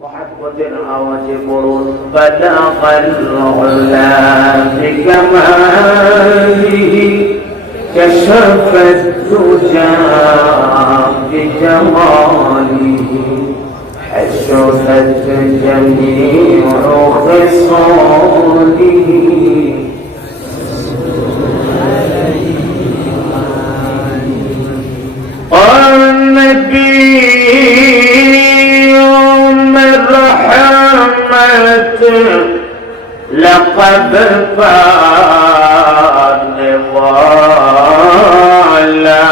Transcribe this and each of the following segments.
محبة العوج برون بلغ العلا بكماله كشف الدجى بجماله حشرت جميع خصاله النبي لقد فان وعلا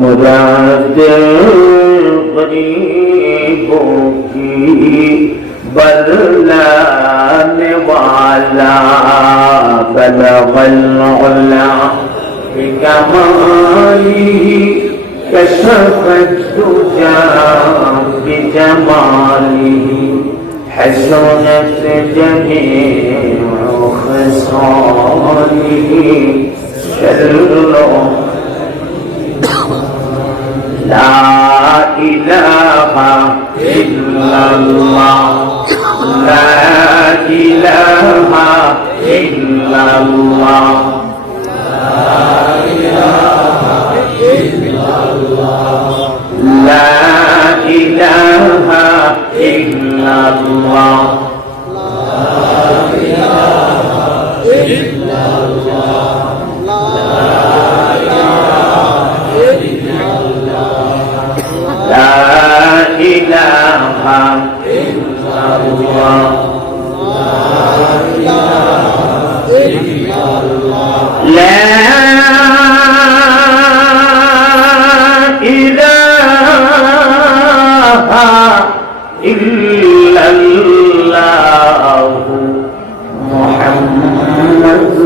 مراد غریبوں کی بدلانے والا بلغ العلا بکماله كشف الدجى بجماله حسنت جميع خصاله لا إله إلا الله لا إله إلا الله لا إله إلا الله لا إله إلا الله لا إله إلا الله لا إله إلا الله لا إلا الله محمد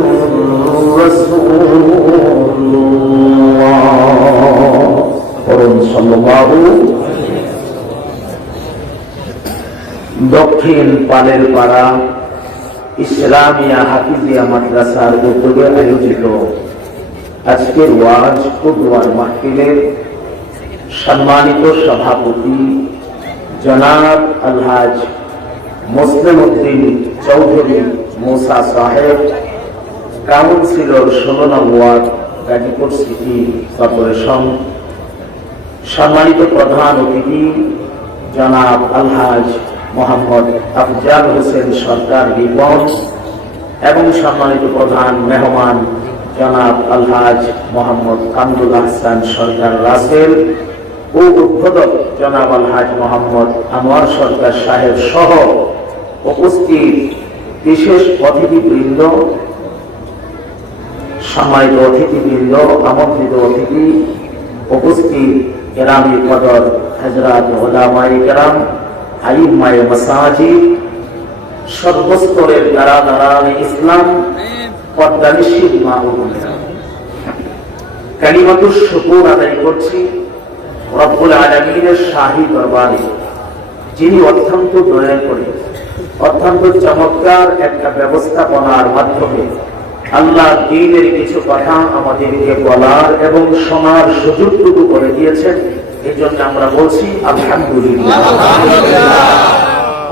رسول الله صلى الله দক্ষিণ পালের পাড়া ইসলামিয়া হাফিজিয়া মাদ্রাসার উদ্যোগে আয়োজিত আজকের ওয়াজ ও দোয়ার মাহফিলের সম্মানিত সভাপতি জনাব আলহাজ মুসলিম উদ্দিন চৌধুরী মুসা সাহেব, কাউন্সিলর 16 নং ওয়ার্ড গাজীপুর সিটি কর্পোরেশন, সম্মানিত প্রধান অতিথি জনাব আলহাজ মোহাম্মদ আফজাল হোসেন সরকার রিপন এবং সম্মানিত প্রধান মেহমান জনাব আলহাজ মোহাম্মদ কামরুল আহসান সরকার রাসেল ও উদ্বোধক জনাব আলহাজ মোহাম্মদ আনোয়ার সরকার সাহেব সহ উপস্থিত বিশেষ অতিথিবৃন্দ, সম্মানিত অতিথিবৃন্দ, আমন্ত্রিত অতিথি, উপস্থিত কেরামি কদর হযরত উলামায়ে কেরাম, আইম্মায়ে মাসাজিদ, সর্বস্তরের দারাদারান ইসলাম, পর্দানিশীন মা ও বোনেরা, কালিমাতুশ শুকর আদায় করছি রব্বুল আলামিনের শাহী দরবারে, যিনি অত্যন্ত দয়া করে অত্যন্ত চমৎকার একটা ব্যবস্থাপনার মাধ্যমে আল্লাহর দ্বীনের কিছু কথা আমাদেরকে বলার এবং শোনার সুযোগটুকু করে দিয়েছেন। এই জন্য আমরা বলছি আলহামদুলিল্লাহ।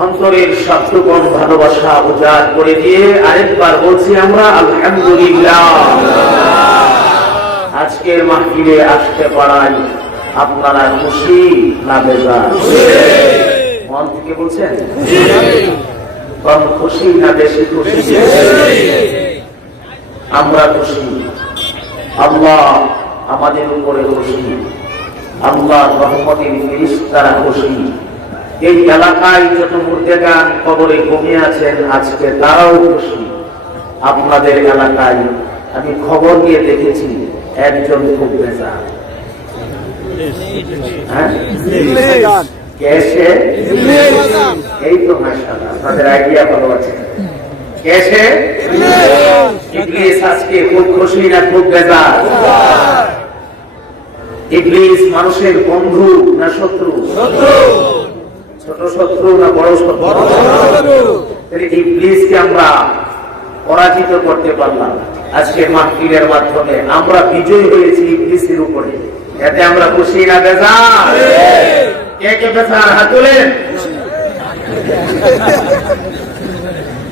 অন্তরের শব্দগণ ভালোবাসা উজাড় করে দিয়ে আরেকবার বলছি আমরা আলহামদুলিল্লাহ। আজকের মাহফিলে আসতে পারাই আপনারা খুশি না বেজার? মন থেকে বলছেন? কম খুশি না বেশি খুশি? আমরা খুশি, আল্লাহ আমাদের উপরে খুশি, আল্লাহর রহমতের ফেরেশতারা খুশি। এই এলাকায় যত মুর্দেগান কবরে ঘুমিয়ে আছেন আজকে তারাও খুশি। আপনাদের এলাকায় আমি খবর নিয়ে দেখেছি একজন খুব বেজার। এই তো মাশাআল্লাহ, আপনাদের আইডিয়া ভালো আছে। কেসে ইবলিস আজকে খুব খুশি না খুব বেজার? ইবলিস মানুষের বন্ধু না শত্রু? ছোট শত্রু না বড় শত্রু? ইবলিসকে আমরা পরাজিত করতে পারলাম। আজকে মাহফিলের মাধ্যমে আমরা বিজয়ী হয়েছি ইবলিসের উপরে। এতে আমরা খুশি না বেজার? কে কে বেজার হাত তোলেন।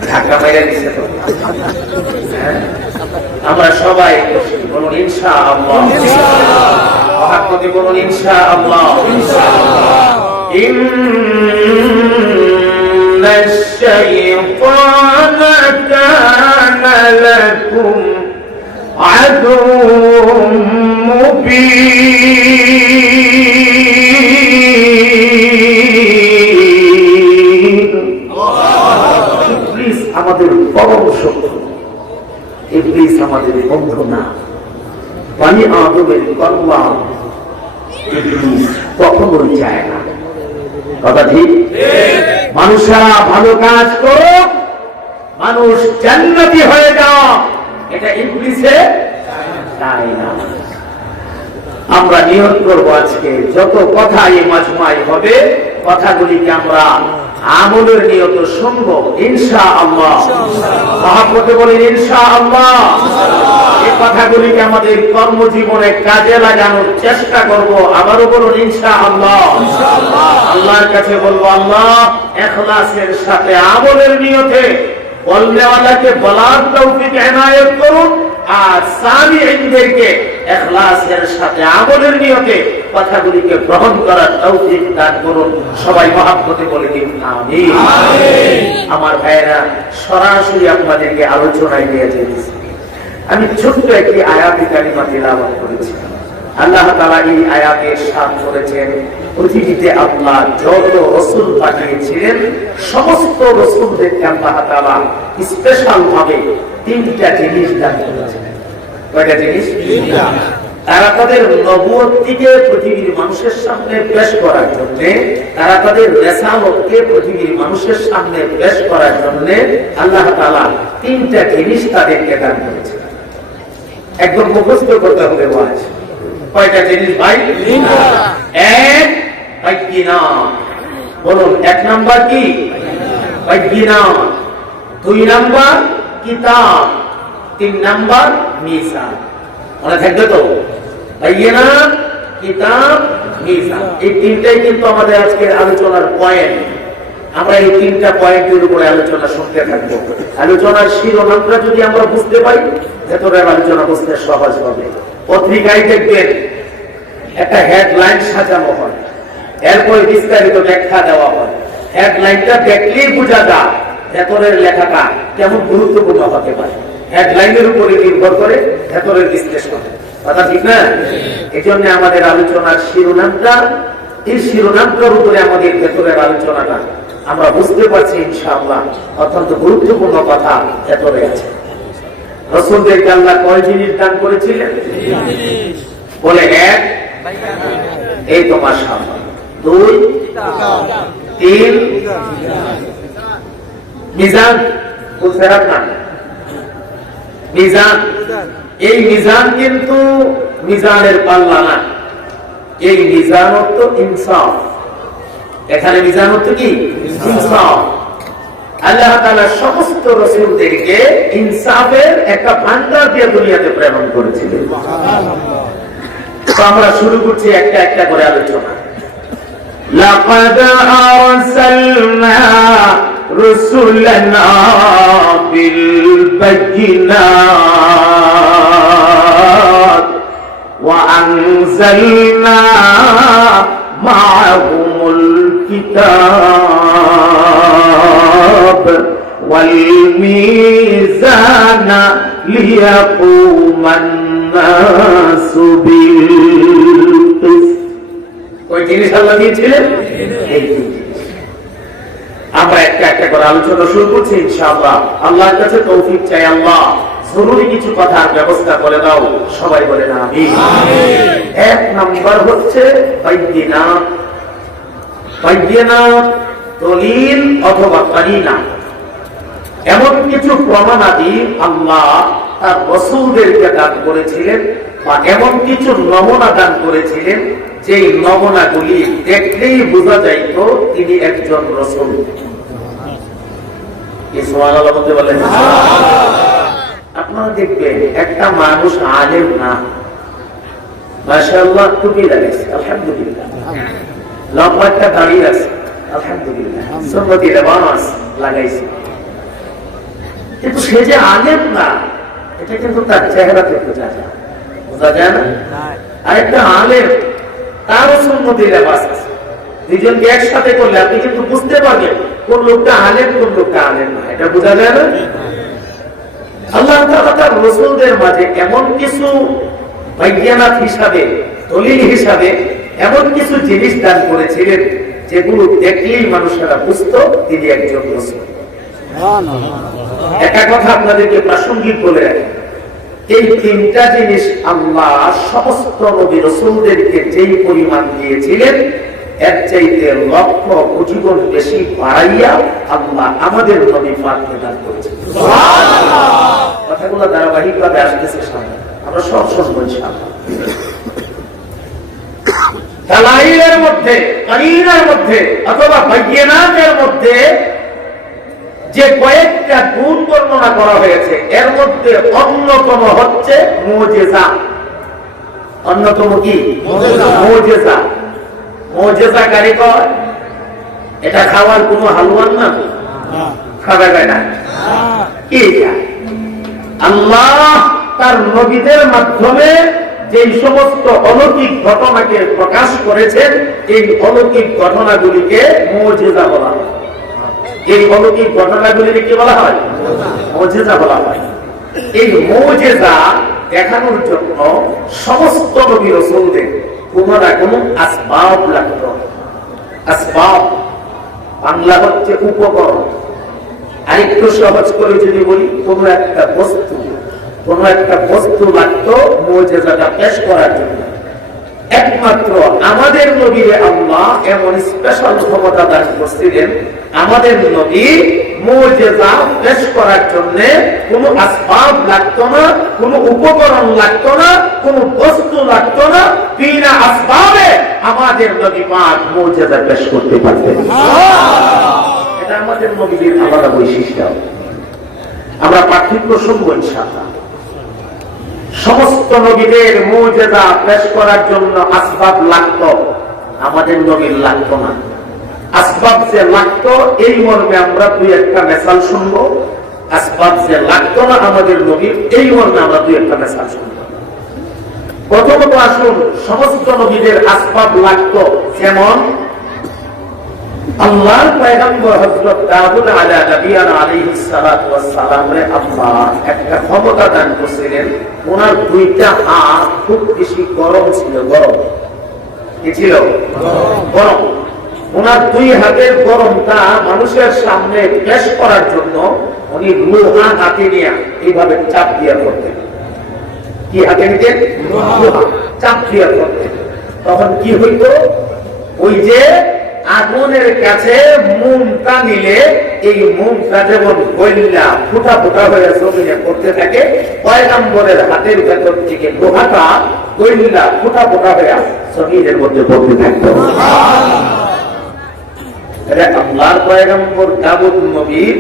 ধাক্কা মেরে দিচ্ছে তো। আমরা সবাই খুশি, বলুন ইনশাআল্লাহ। মহাপতি বলুন ইনশাআল্লাহ। ইন্নাশ শাইতানা কানা লাকুম আদুউম মুবিন। ইবলিস আমাদের পরম শত্রু, ইবলিস আমাদের বন্ধু না। বনি আদমের কল্যাণ ইবলিস কখনোই চায় না। কথা ঠিক? মানুষরা ভালো কাজ করো, মানুষ জান্নাতি হয়ে যাও, এটা ইবলিসে চায় না। আমরা নিয়ত করবো আজকে যত কথা এই মাজমায় হবে, কথাগুলিকে আমরা আমলের নিয়ত শুনবো ইনশাআল্লাহ। মহাপতি বলেন ইনশাআল্লাহ। এই কথাগুলিকে আমাদের কর্মজীবনে কাজে লাগানোর চেষ্টা করব। আবারও বলুন ইনশাআল্লাহ। আল্লাহর কাছে বলবো, আল্লাহ ইখলাসের সাথে আমলের নিয়তে বলনেওয়ালাকে বলার তৌফিক এনায়েত করুন, আর সামিঈনদেরকে ইখলাসের সাথে আমলের নিয়তে কথাগুলিকে গ্রহণ করার তৌফিক দান করুন। সবাই মহব্বতে বলে দিন আমিন। আমার ভাইয়েরা, সরাসরি আপনাদেরকে আলোচনায় নিয়ে যেতেছি। আমি ছোট্ট একটি আয়াতে কারিমা তিলাওয়াত করেছি। আল্লাহ তাআলা এই আয়াতে ইরশাদ করেছেন, পৃথিবীতে আল্লাহ যত রাসূল পাঠিয়েছিলেন সমস্ত রাসূলদেরকে আল্লাহ তাআলা স্পেশাল ভাবে তিনটা জিনিস দান করেছেন। কয়টা জিনিস? তিনটা। তারা তাদের নবুয়তকে পৃথিবীর মানুষের সামনে পেশ করার জন্য, তারা তাদের রিসালাতকে পৃথিবীর মানুষের সামনে পেশ করার জন্য আল্লাহ তাআলা তিনটা জিনিস তাদেরকে দান করেছেন। একদম মুখস্থ করতে হবে ওয়াজ। কয়টা জিনিস ভাই? তিনটা। এক, বাইয়িনাত। বলুন, এক নাম্বার কি? বাইয়িনাত। দুই নাম্বার কিতাব। তিন নাম্বার মিজান। মনে থাকবে তো? বাইয়িনাত, কিতাব, মিজান, এই তিনটাই কিন্তু আমাদের আজকের আলোচনার পয়েন্ট। আমরা এই তিনটা পয়েন্টের উপরে আলোচনা শুনতে থাকবো। আলোচনার শিরোনামটা যদি আমরা বুঝতে পারি, ভেতরের আলোচনা বুঝতে সহজ হবে। পত্রিকায় দেখবেন একটা হেডলাইন সাজানো হয়, এরপরে বিস্তারিত ব্যাখ্যা দেওয়া হয়। হেডলাইনটা দেখলেই বোঝা যায় ভেতরের লেখাটা কেমন গুরুত্বপূর্ণ হতে পারে। হেডলাইনের উপরে নির্ভর করে ভেতরের বিশ্লেষণ। কথা ঠিক না? এই জন্য আমাদের আলোচনার শিরোনামটা, এই শিরোনামটার উপরে আমাদের ভেতরের আলোচনাটা আমরা বুঝতে পারছি ইনশাআল্লাহ। অত্যন্ত গুরুত্বপূর্ণ কথা ভেতরে আছে। রাসূলদেরকে আল্লাহ কয় জিনিস দান করেছিলেন? বলে, এক, এই তো মাশাআল্লাহ। দুই, তিন, মিজান। বুঝতে পারছেন? মিজান। এই মিজান কিন্তু মিজানের পাল্লা না, এই মিজান অর্থ ইনসাফ। এখানে মিজান অর্থ কি? ইনসাফ। আল্লাহ তাআলা সমস্ত রাসূলদেরকে ইনসাফের একটা ভান্ডার দিয়ে দুনিয়াতে প্রেরণ করেছিলেন। তো আমরা শুরু করছি একটা একটা করে আলোচনা। লাকাদ আরসালনা রুসুলানা বিল বায়িনাত ওয়া আনজালনা মা'আহুমুল কিতাব ওয়াল মিজানা লিয়াকুমান নাসু বিল কিসত। ওই জিনিস আল্লাহ দিয়েছিলেন। এই আমরা একটা একটা করে আলোচনা শুরু করছি ইনশাআল্লাহ। আল্লাহর কাছে তৌফিক চাই। আল্লাহ জরুরি কিছু কথার ব্যবস্থা করে দাও। সবাই বলেন আমিন। এক নাম্বার হচ্ছে বাইয়িনাত। বাইয়িনাত দলিল অথবা কারিনা, এমন কিছু প্রমাণাদি আল্লাহ তার রাসূলদেরকে দান করেছিলেন, বা এমন কিছু নমুনা দান করেছিলেন যেই নমুনাগুলি দেখলেই বোঝা যাইত তিনি একজন রাসূল। কি সুবহানাল্লাহ বলতে বলেন? আপনারা দেখবেন একটা মানুষ আলেম না, মাশাআল্লাহ টুপি লাগাইছে, আলহামদুলিল্লাহ, লম্বা একটা দাড়ি আছে, আলহামদুলিল্লাহ, সুন্নতি লেবাস লাগাইছে, কিন্তু সে যে আলেম না, এটা কিন্তু তার চেহারা থেকে বোঝা যায় না। আরেকটা আলেম, তারও সুন্নতি লেবাস আছে, দুইজনকে একসাথে করলে আপনি কিন্তু বুঝতে পারবেন কোন লোকটা আলেম কোন লোকটা আলেম না, এটা বোঝা যায় না। আল্লাহ তাআলা তার রাসূলদের মাঝে এমন কিছু বৈজ্ঞানিক হিসাবে, দলিল হিসাবে এমন কিছু জিনিস দান করেছিলেন যেগুলো দেখলেই মানুষেরা বুঝতো তিনি একজন রাসূল। একটা কথা আপনাদেরকে প্রাসঙ্গিক বলে রাখি, এই তিনটা জিনিস আল্লাহ সমস্ত নবী রাসূলদেরকে যেই পরিমাণ দিয়েছিলেন এর চাইতে লক্ষ কোটি গুণ বেশি বাড়াইয়া আল্লাহ আমাদের নবী পাককে দান করেছেন। কথাগুলো ধারাবাহিকভাবে আসতেছে সামনে, আমরা সব শুনবো ইনশাআল্লাহ। দালাইলের মধ্যে, কারীনার মধ্যে অথবা বায়নাতের মধ্যে যে কয়েকটা গুণ বর্ণনা করা হয়েছে এর মধ্যে অন্যতম হচ্ছে মুজিজা। অন্যতম কি? মুজিজা। মুজিজা কারিগর, এটা খাওয়ার কোনো হালুয়ান না, খাওয়া যায় না। কি আল্লাহ তার নবীদের মাধ্যমে যে সমস্ত অলৌকিক ঘটনাকে প্রকাশ করেছেন এই অলৌকিক ঘটনাগুলিকে মুজিজা বলা হয়। এই অলৌকিক ঘটনাগুলিকে কি বলা হয়? মুজিজা বলা হয়। এই মুজিজা দেখানোর জন্য সমস্ত নবী রাসূলদের কোনো না কোনো আসবাব লাগতো। আসবাব বাংলা হচ্ছে উপকরণ। আরেকটু সহজ করে যদি বলি, কোন একটা বস্তু লাগতো মুজিজাটা পেশ করার জন্য। একমাত্র আমাদের নবীরে আল্লাহ এমন স্পেশাল ক্ষমতা দান করছিলেন, আমাদের নবী মুজিজা পেশ করার জন্য কোনো আসবাব লাগতো না, কোনো উপকরণ লাগতো না, কোনো বস্তু লাগতো না। বিনা আসবাবে আমাদের নবী পাক মুজিজা পেশ করতে পারতেন। এটা আমাদের নবীর আলাদা বৈশিষ্ট্য। আমরা পার্থক্য শুনবো ইনশাআল্লাহ। সমস্ত নবীদের মুজিজা পেশ করার জন্য আসবাব লাগতো, আমাদের নবীর লাগতো না। আসবাব যে লাগতো এই মর্মে আমরা দুই একটা মেসাল শুনবো। আসবাব যে লাগতো না আমাদের নবীর এই মর্মে আমরা দুই একটা মেসাল শুনবো। প্রথমত আসুন, সমস্ত নবীদের আসবাব লাগতো। যেমন আল্লাহর পয়গম্বর হযরত দাউদ আলাইহিস সালাতু ওয়াস সালামরে আল্লাহ একটা ক্ষমতা দান করেছিলেন। ওনার দুইটা হাত খুব বেশি গরম ছিল। গরম কি ছিল? গরম। ওনার দুই হাতের গরমটা মানুষের সামনে পেশ করার জন্য উনি লোহা হাতে নিয়ে এইভাবে চাপ দিয়া করতেন। কি হাতে নিতেন? লোহা চাপ দিয়া করতেন। তখন কি হইতো? ওই যে আগুনের কাছে মোমটা নিলে এই মোমটা যেমন গইল্লা ফুটা ফুটা হয়ে জমিনে পড়তে থাকে, পয়গম্বরের হাতের ভেতর থেকে লোহাটা গইল্লা ফুটা ফুটা হয়ে জমিনের মধ্যে পড়তে থাকতো। আল্লাহর পয়গম্বর দাউদ নবীর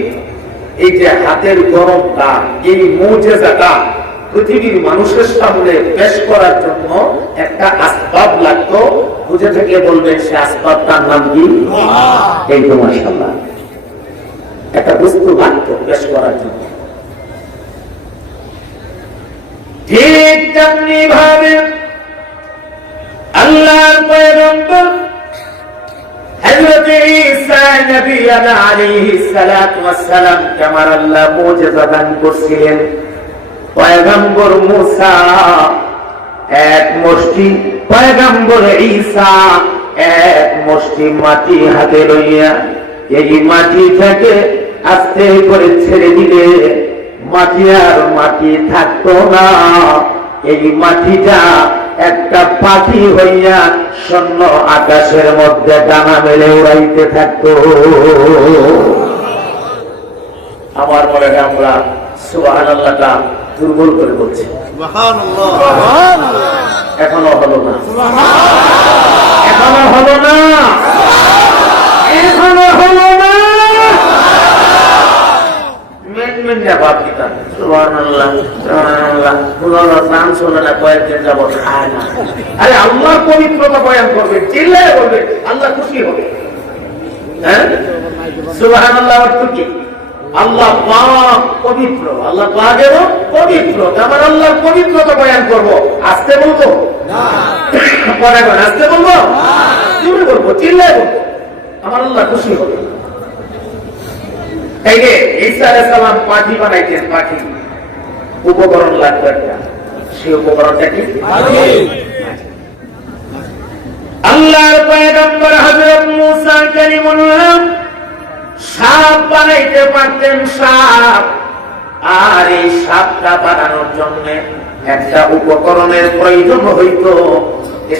এই যে হাতের গরমটা, এই মুজিজাটা পৃথিবীর মানুষের সামনে পেশ করার জন্য একটা আসবাব লাগতো। বুঝে থাকলে বলবেন সে আসবাবটার নাম কি? এই তো মাশাআল্লাহ, একটা বস্তু লাগতো পেশ করার জন্য। ঠিক তেমনি ভাবে আল্লাহর পয়গম্বর হযরত ঈসা নবী আলাইহিস সালাতু ওয়াস সালাম কামার আল্লাহ মুজিজা দান করেছিলেন। পয়গম্বর মুসা এক মুষ্টি, পয়গম্বর ঈসা এক মুষ্টি মাটি হাতে লইয়া এই মাটি থেকে আস্তে করে ছেড়ে দিলে মাটি আর মাটি থাকতো না। এই মাটিটা একটা পাখি হইয়া শূন্য আকাশের মধ্যে ডানা মেলে উড়াইতে থাকতো। আমার মনে হয় আমরা সুবহানাল্লাহটা দুর্বল করে বলছি। এখনো হলো না, এখনো হলো না, এখনো হলো না। মেন মেন ভাব কিতা সুবহানাল্লাহ। সুবহানাল্লাহ সুবহানাল্লাহ মুলাল্লাহ নাম শুনে না কয়েকদিন যাবত খায় না। আরে আল্লাহর পবিত্রতা বয়ান করবে, চিল্লায় বলবে, আল্লাহ খুশি হবে। হ্যাঁ সুবহানাল্লাহ অর্থ কি? আল্লাহ পাক পবিত্র, আল্লাহ পাক এবং পবিত্র। আমার আল্লাহর পবিত্রতা বয়ান করব, আস্তে বলবো না, পরে বল আস্তে বলবো না, জোরে বলবো, চিল্লায় বলবো, আমার আল্লাহ খুশি হবে। এই যে ঈসা আলাইহিস সালাম পাখি বানাইতেন, পাখি উপকরণ লাগবে একটা, সেই উপকরণটা কি? আল্লাহর পয়গম্বর হযরত মূসা কালিমুল্লাহ সাপ বানাইতে পারতেন, সাপ। আর এই সাপটা বানানোর জন্য একটা উপকরণের প্রয়োজন হইত,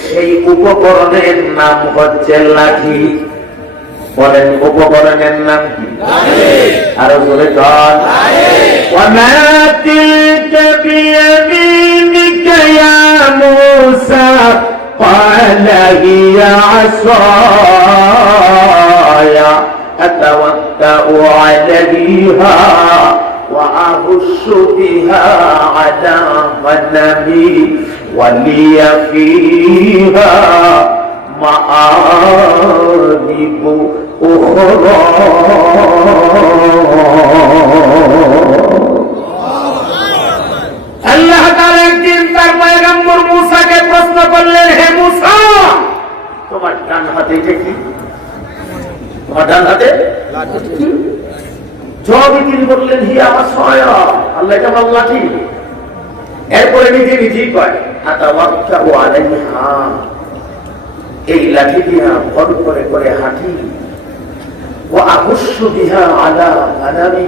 সেই উপকরণের নাম হচ্ছে লাঠি। বলেন উপকরণের নাম কি? আরো জোরে বল। ওয়ামা তিলকা বিয়ামিনিকা ইয়া মূসা ক্বালা হিয়া আসায়া আতাওয়াক্কাউ আলাইহা ওয়া আহুশু বিহা আলা গনামি ওয়া লিয়া ফিহা মাআরিবু উখরা। আল্লাহ তাআলা একদিন তার পয়গম্বর মূসাকে প্রশ্ন করলেন, হে মূসা, তোমার ডান হাতে এটা কি? তোমার ডান হাতে লাঠি। জবাবে তিনি বললেন, হি আসায়া, আল্লাহ এটা আমার লাঠি। এরপরে নিজে নিজেই কয়, আতাওয়াক্কাউ আলাইহা, এই লাঠি দিয়া ভর করে করে হাঁটি, ওয়া আহুশু বিহা আলা গানামি,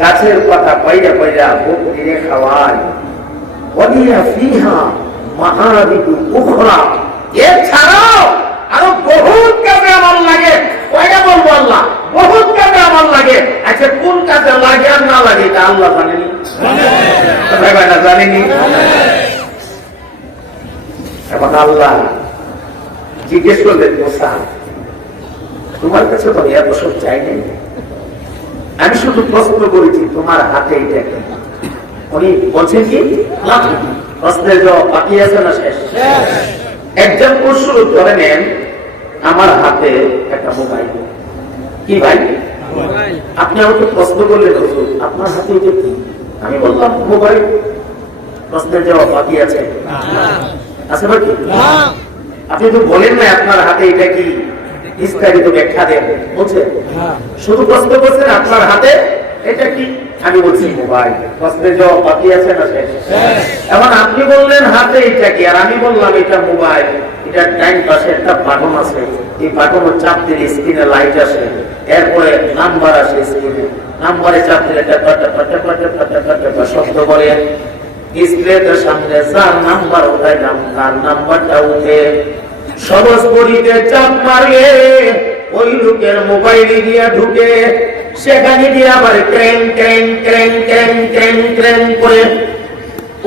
গাছের পাতা পাইয়া পাইয়া বকরিরে খাওয়াই, ওয়া লিয়া ফিহা মাআরিবু উখরা, এছাড়াও আরো বহুত কাজে আমার লাগে। কয়টা বলবো আল্লাহ? বহুত কাজে আমার লাগে। আচ্ছা কোন কাজে লাগে আর না লাগে এটা আল্লাহ জানেনি? জানেনি? এখন আল্লাহ জিজ্ঞেস করলেন, মূসা তোমার কাছে তো এত সব চাই নাই, আমি শুধু প্রশ্ন করেছি তোমার হাতে এটা কি? উনি বলছেন কি লাঠি। প্রশ্নের জবাব বাকি আছে না শেষ? একজন প্রশ্ন ধরে নেন, আমার হাতে একটা মোবাইল। কি ভাই? আপনি আমাকে প্রশ্ন করলেন, আপনার হাতে এটা কি? আমি বললাম মোবাইল। প্রশ্নের জবাব বাকি আছে? আছে বাকি? আপনি তো বলেন না আপনার হাতে এটা কি, বিস্তারিত ব্যাখ্যা দেন। বলছেন শুধু প্রশ্ন করছেন আপনার হাতে এটা কি, আমি বলছি মোবাইল। প্রশ্নের জবাব বাকি আছে না শেষ? এখন আপনি বললেন হাতে এটা কি, আর আমি বললাম এটা মোবাইল। এটা ডাইন পাশে একটা বাটন আছে, এই বাটনের চাপ দিলে স্ক্রিনে লাইট আসে, এরপরে নাম্বার আসে স্ক্রিনে, নাম্বারে চাপ দিলে শব্দ করে ডিসপ্লেটার সামনে যার নাম্বার উঠাইলাম তার নাম্বারটা উঠে সবজ পরিতে চাপ মারলে ওই লোকের মোবাইলে গিয়া ঢুকে, সেখানে গিয়ে আবার crane crane crane crane crane crane করে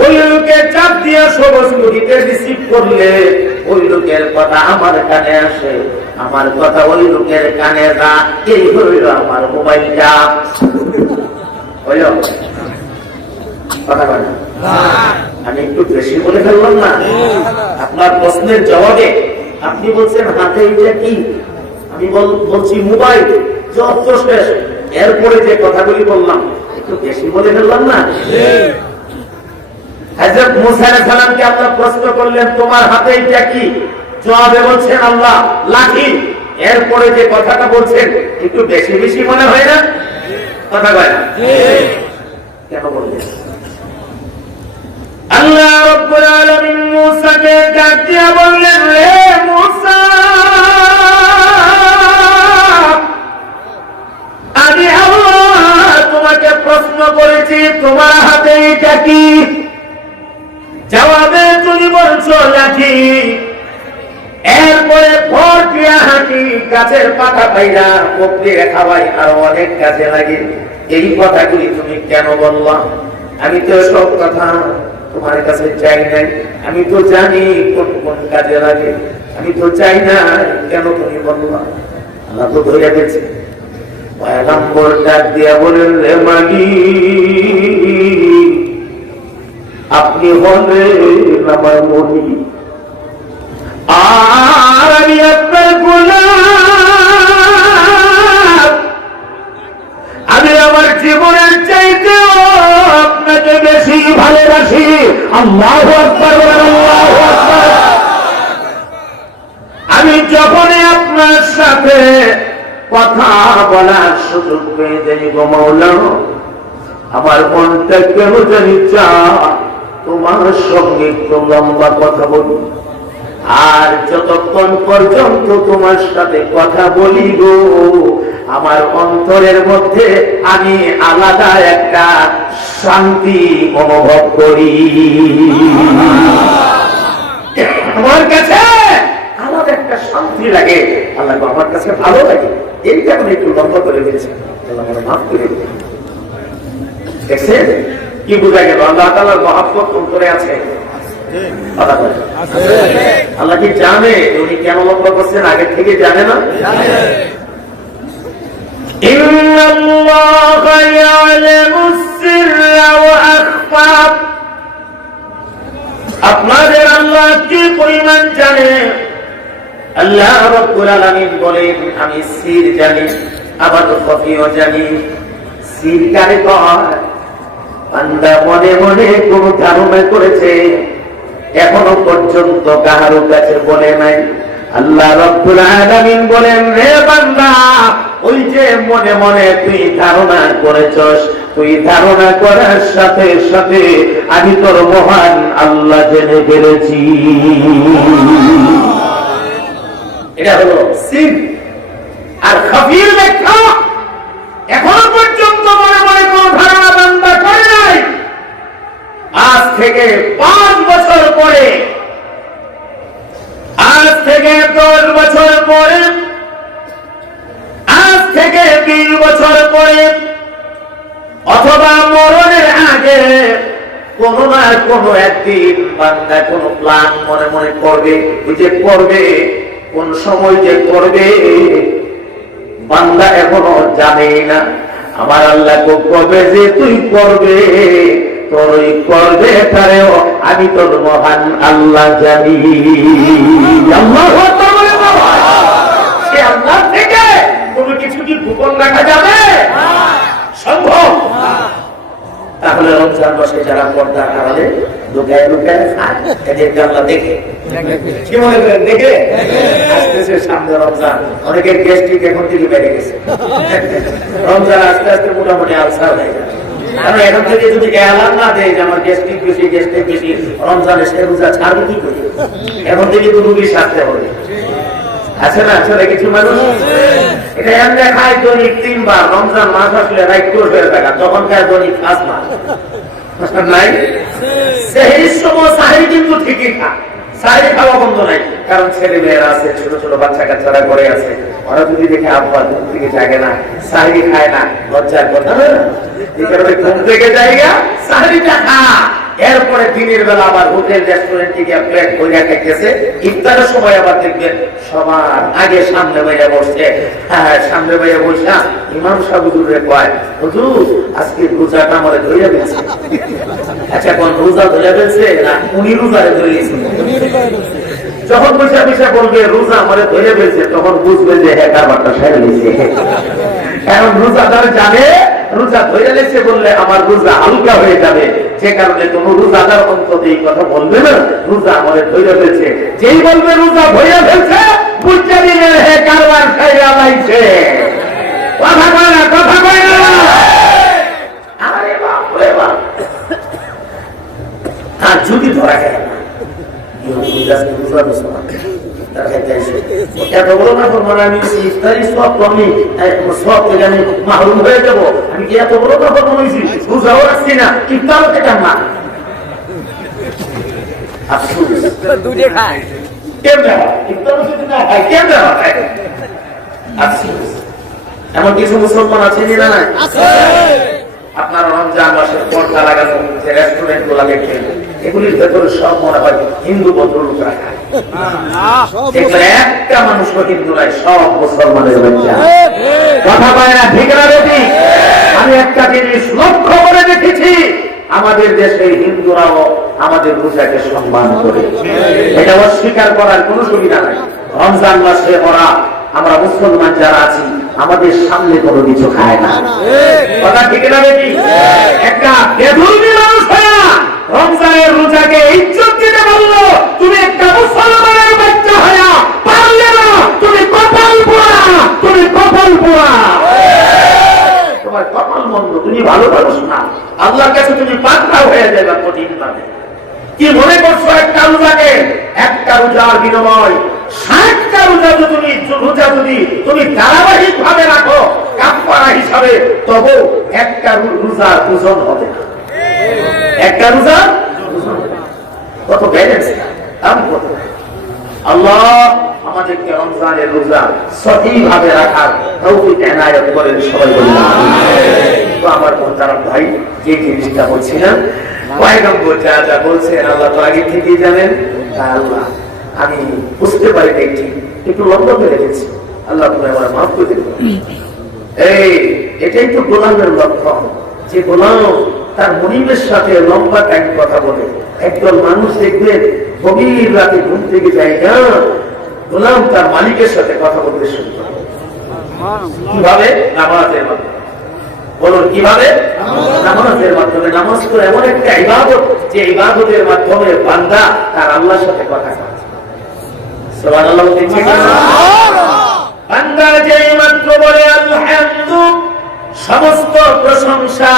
ওই লোকের চাপ দিয়া সবজ পরিতে রিসিভ করলে ওই লোকের কথা আমার কানে আসে, আমার কথা ওই লোকের কানে যা, এই হইল আমার মোবাইলটা। হইল কথা বলে? আমি একটু বেশি বলে ফেললাম না? আপনার প্রশ্নের জবাবে আপনি বলছেন হাতে এটা কি, আমি বলছি মোবাইল। যত শেষ, এরপরে যে কথাগুলি বললাম একটু বেশি বলে ফেললাম না? হযরত মূসা আলাইহিস সালামকে আল্লাহ প্রশ্ন করলেন, তোমার হাতে এটা কি? জবাবে বলছেন আল্লাহ লাঠি। এরপরে যে কথাটা বলছেন একটু বেশি বেশি মনে হয় না? কথা কয় না? কেন বললেন? আল্লাহ রাব্বুল আলামিন মূসাকে ডাক দিয়া বললেন, হে মূসা, আমি আল্লাহ তোমাকে প্রশ্ন করেছি তোমার হাতে এটা কি? জবাবে তুমি বলছো লাঠি। এরপরে ভর দিয়া হাঁটি, গাছের পাতা পাইরা বকরিরে খাওয়াই, আর অনেক কাজে লাগে। এই কথাগুলি তুমি কেন বললা? আমি তো সব কথা তোমার কাছে চাই নাই, আমি তো জানি কোন কোন কাজে লাগে, আমি তো চাই না, কেন তুমি বললা? আল্লাহ তো ধরে গেছে। পয়গম্বর ডাক দিয়া বলেন, রে মালিক, আপনি হলেন আমার মনি, আর আমি আপনার গোলাম। আমি আমার জীবনের চাইতেও আপনাকে বেশি ভালোবাসি। আল্লাহু আকবার, আল্লাহু আকবার। আমি যখনই আপনার সাথে কথা বলার সুযোগ পেয়ে যাই গো মাওলা, আমার মনটা কেন জানি চায় তোমার সঙ্গে একটু লম্বা কথা বলি। আর যতক্ষণ পর্যন্ত তোমার সাথে কথা বলি গো, আমার অন্তরের মধ্যে আমি আলাদা একটা শান্তি অনুভব করি। আমার কাছে আলাদা একটা শান্তি লাগে। আল্লাহ আমার কাছে ভালো লাগে। এই কারণে একটু লম্বা করে দিয়েছে। আল্লাহ আমার মাফ করে দিন। দেখছেন কি বোঝা গেল? আল্লাহ তাআলার মহব্বত অন্তরে আছে। আল্লাহ কি জানে উনি কেন লম্বা করছেন? আগে থেকে জানে না? ইন্নাল্লাহা ইয়ালামুস সিররা ওয়া আখফা। আপনাদের আল্লাহ কি পরিমাণ জানে? আল্লাহ রাব্বুল আলামিন বলেন, আমি সির জানি, আবার খফিও জানি। সির কারে কয়? বান্দা মনে মনে কোন ধারণা করেছে, এখনো পর্যন্ত কাহারো কাছে বলে নাই। আল্লাহ রাব্বুল আলামিন বলেন, রে বান্দা, ওই যে মনে মনে তুই ধারণা করেছস, তুই ধারণা করার সাথে সাথে আমি তোর মহান আল্লাহ জেনে ফেলেছি। এটা হলো সির। আর খফির ব্যাখ্যা, এখনো পর্যন্ত মনে মনে কোন ধারণা বান্দা করে নাই। আজ থেকে 5 বছর পরে, আজ থেকে 10 বছর পরে, আজ থেকে 20 বছর পরে, অথবা মরণের আগে কোন না কোন একদিন বান্দা কোন প্ল্যান মনে মনে করবে। ওই যে করবে, কোন সময় যে করবে বান্দা এখনো জানে না। আমার আল্লাহ কবে যে তুই করবে, তোর ওই করবে তারেও আমি তোর মহান আল্লাহ জানি। আল্লাহু আকবার বলে বাবা, সে আল্লাহ থেকে কোনো কিছু কি গোপন রাখা যাবে? সম্ভব? তাহলে রমজান মাসে যারা পর্দার আড়ালে লুকায় লুকায় খায়, এদেরকে আল্লাহ দেখে। কি মনে করেন দেখে? আসতেছে সামনে রমজান, অনেকের গ্যাস্ট্রিক এখন থেকে বেড়ে গেছে। রমজান আস্তে আস্তে মোটামুটি আলসার হয়ে যাবে। কারণ এখন থেকে যদি অ্যালার্ম না দেয় যে আমার গ্যাস্ট্রিক বেশি, রমজান এসে রোজা ছাড়বে কি করে? এখন থেকে তো রুগী সারতে হবে। আছে না? আসলে কিছু মানুষ এটা এমনি খায় দৈনিক 3 বার। রমজান মাস আসলে রাইট করে টাকা, তখন খায় দৈনিক 5 বার নাই। সেহরির সময় সাহরি কিন্তু ঠিকই খায়, সাহরি খাওয়া বন্ধ নাই। কারণ ছেলে মেয়েরা আছে, ছোট ছোট বাচ্চা কাচ্চারা ঘরে আছে, ওরা যদি দেখে আব্বা ঘুম থেকে জাগে না, সাহরি খায় না, লজ্জার কথা না। এই কারণে ঘুম থেকে জায়গা সাহরিটা খা। এরপরে দিনের বেলা আবার হোটেল রেস্টুরেন্টে গিয়ে প্লেট ভরিয়া খাইতেছে। ইফতারের সময় আবার দেখবেন সবার আগে সামনে বাইরে বসছে। হ্যাঁ, সামনে বাইরে বসা ইমাম সাহেব হুজুরে কয়, হুজুর আজকে রোজাটা আমারে ধরে ফেলছে। আচ্ছা, কোন রোজা ধরে ফেলছে না উনি রোজারে ধরেছে? যখন বসে বসে বলবে রোজা আমারে ধরে ফেলছে, তখন বুঝবে যে হ্যাঁ কারবারটা সেরে নিয়েছে। কারণ রোজাদার জানে রোজা ধরে লেছে বললে আমার রোজা হালকা হয়ে যাবে। যে কারণে কোন রোজাদার অন্তত এই কথা বলবে না রোজা আমারে ধরে ফেলছে। যেই বলবে রোজা ধরে ফেলছে, বুঝতে দিলে হে কারবার খাইয়া লাইছে। কথা কয় না, কথা কয় না। আরে বাপ রে বাপ। আর যদি ধরা খায় না, এত বড় না করবো আমি ইফতারি সব কমি, সব থেকে আমি মাহরুম হয়ে যাবো। আমি কি এত বড় না করবো? রোজাও রাখছি না, ইফতারও খেতাম না। দুধে খায় কেমনে হয়? ইফতারও যদি না খায় কেমনে হয়? এমন কিছু মুসলমান আছে না? নাই? আপনারা রমজান মাসের পর্দা লাগানো যে রেস্টুরেন্ট গুলা দেখবেন, এগুলির ভেতরে সব মনে হয় হিন্দু ভদ্রলোকরা খায়। একটা মানুষ হিন্দু নাই, সব মুসলমানের বাচ্চা। কথা পায় না, ঠিক না বেটি? আমি একটা জিনিস লক্ষ্য করে দেখেছি, আমাদের দেশে হিন্দুরাও আমাদের রোজাকে সম্মান করে। এটা অস্বীকার করার কোনো সুবিধা নাই। রমজান মাসে ওরা আমরা মুসলমান যারা আছি আমাদের সামনে কোনো কিছু খায় না, কথা ঠিক না বেটি? একটা বেধর্মী মানুষ হয়ে রমজানের রোজাকে ইজ্জত দিতে বললো, তুমি একটা মুসলমানের বাচ্চা হয়ে পারলে না, তুমি কপাল পোড়া, তুমি কপাল পোড়া, তোমার কপাল মন্দ, তুমি ভালো মানুষ না, আল্লাহর কাছে তুমি পাকড়াও হয়ে যাবে কঠিন ভাবে। কি মনে করছো একটা রোজাকে, একটা রোজার বিনিময় 60টা রোজা যদি তুমি ধারাবাহিক ভাবে রাখো কাফারা হিসাবে, তবে একটা রোজার ওজন হবে না। একটা রোজা কত ব্যালেন্স, দাম কত। আল্লাহ আমাদেরকে রমজানের রোজা সঠিকভাবে রাখার তৌফিক এনায়েত করেন, সবাই বলুন আমিন। তো আমার মোহতারাম ভাই, যে জিনিসটা বলছিলাম, পয়গম্বর যা যা বলছেন আল্লাহ তো আগে থেকেই জানেন। আল্লাহ আমি বুঝতে পারি দেখছি একটু লম্বা করে রেখেছি, আল্লাহ তুমি আমার মাফ করে দেবেন। এটাই তো গোলামের লক্ষণ, যে গোলাম তার মনিবের সাথে লম্বা টাইম কথা বলে। একদল মানুষ দেখবেন গভীর রাতে ঘুম থেকে যায় না, গোলাম তার মালিকের সাথে কথা বলতে শুরু করে। কিভাবে? নামাজের মাধ্যমে। বলুন কিভাবে? নামাজের মাধ্যমে। নামাজ তো এমন একটা ইবাদত, যে ইবাদতের মাধ্যমে বান্দা তার আল্লাহর সাথে কথা বলে। সুবহানাল্লাহ। বান্দা যেই মাত্র বলে আলহামদু, সমস্ত প্রশংসা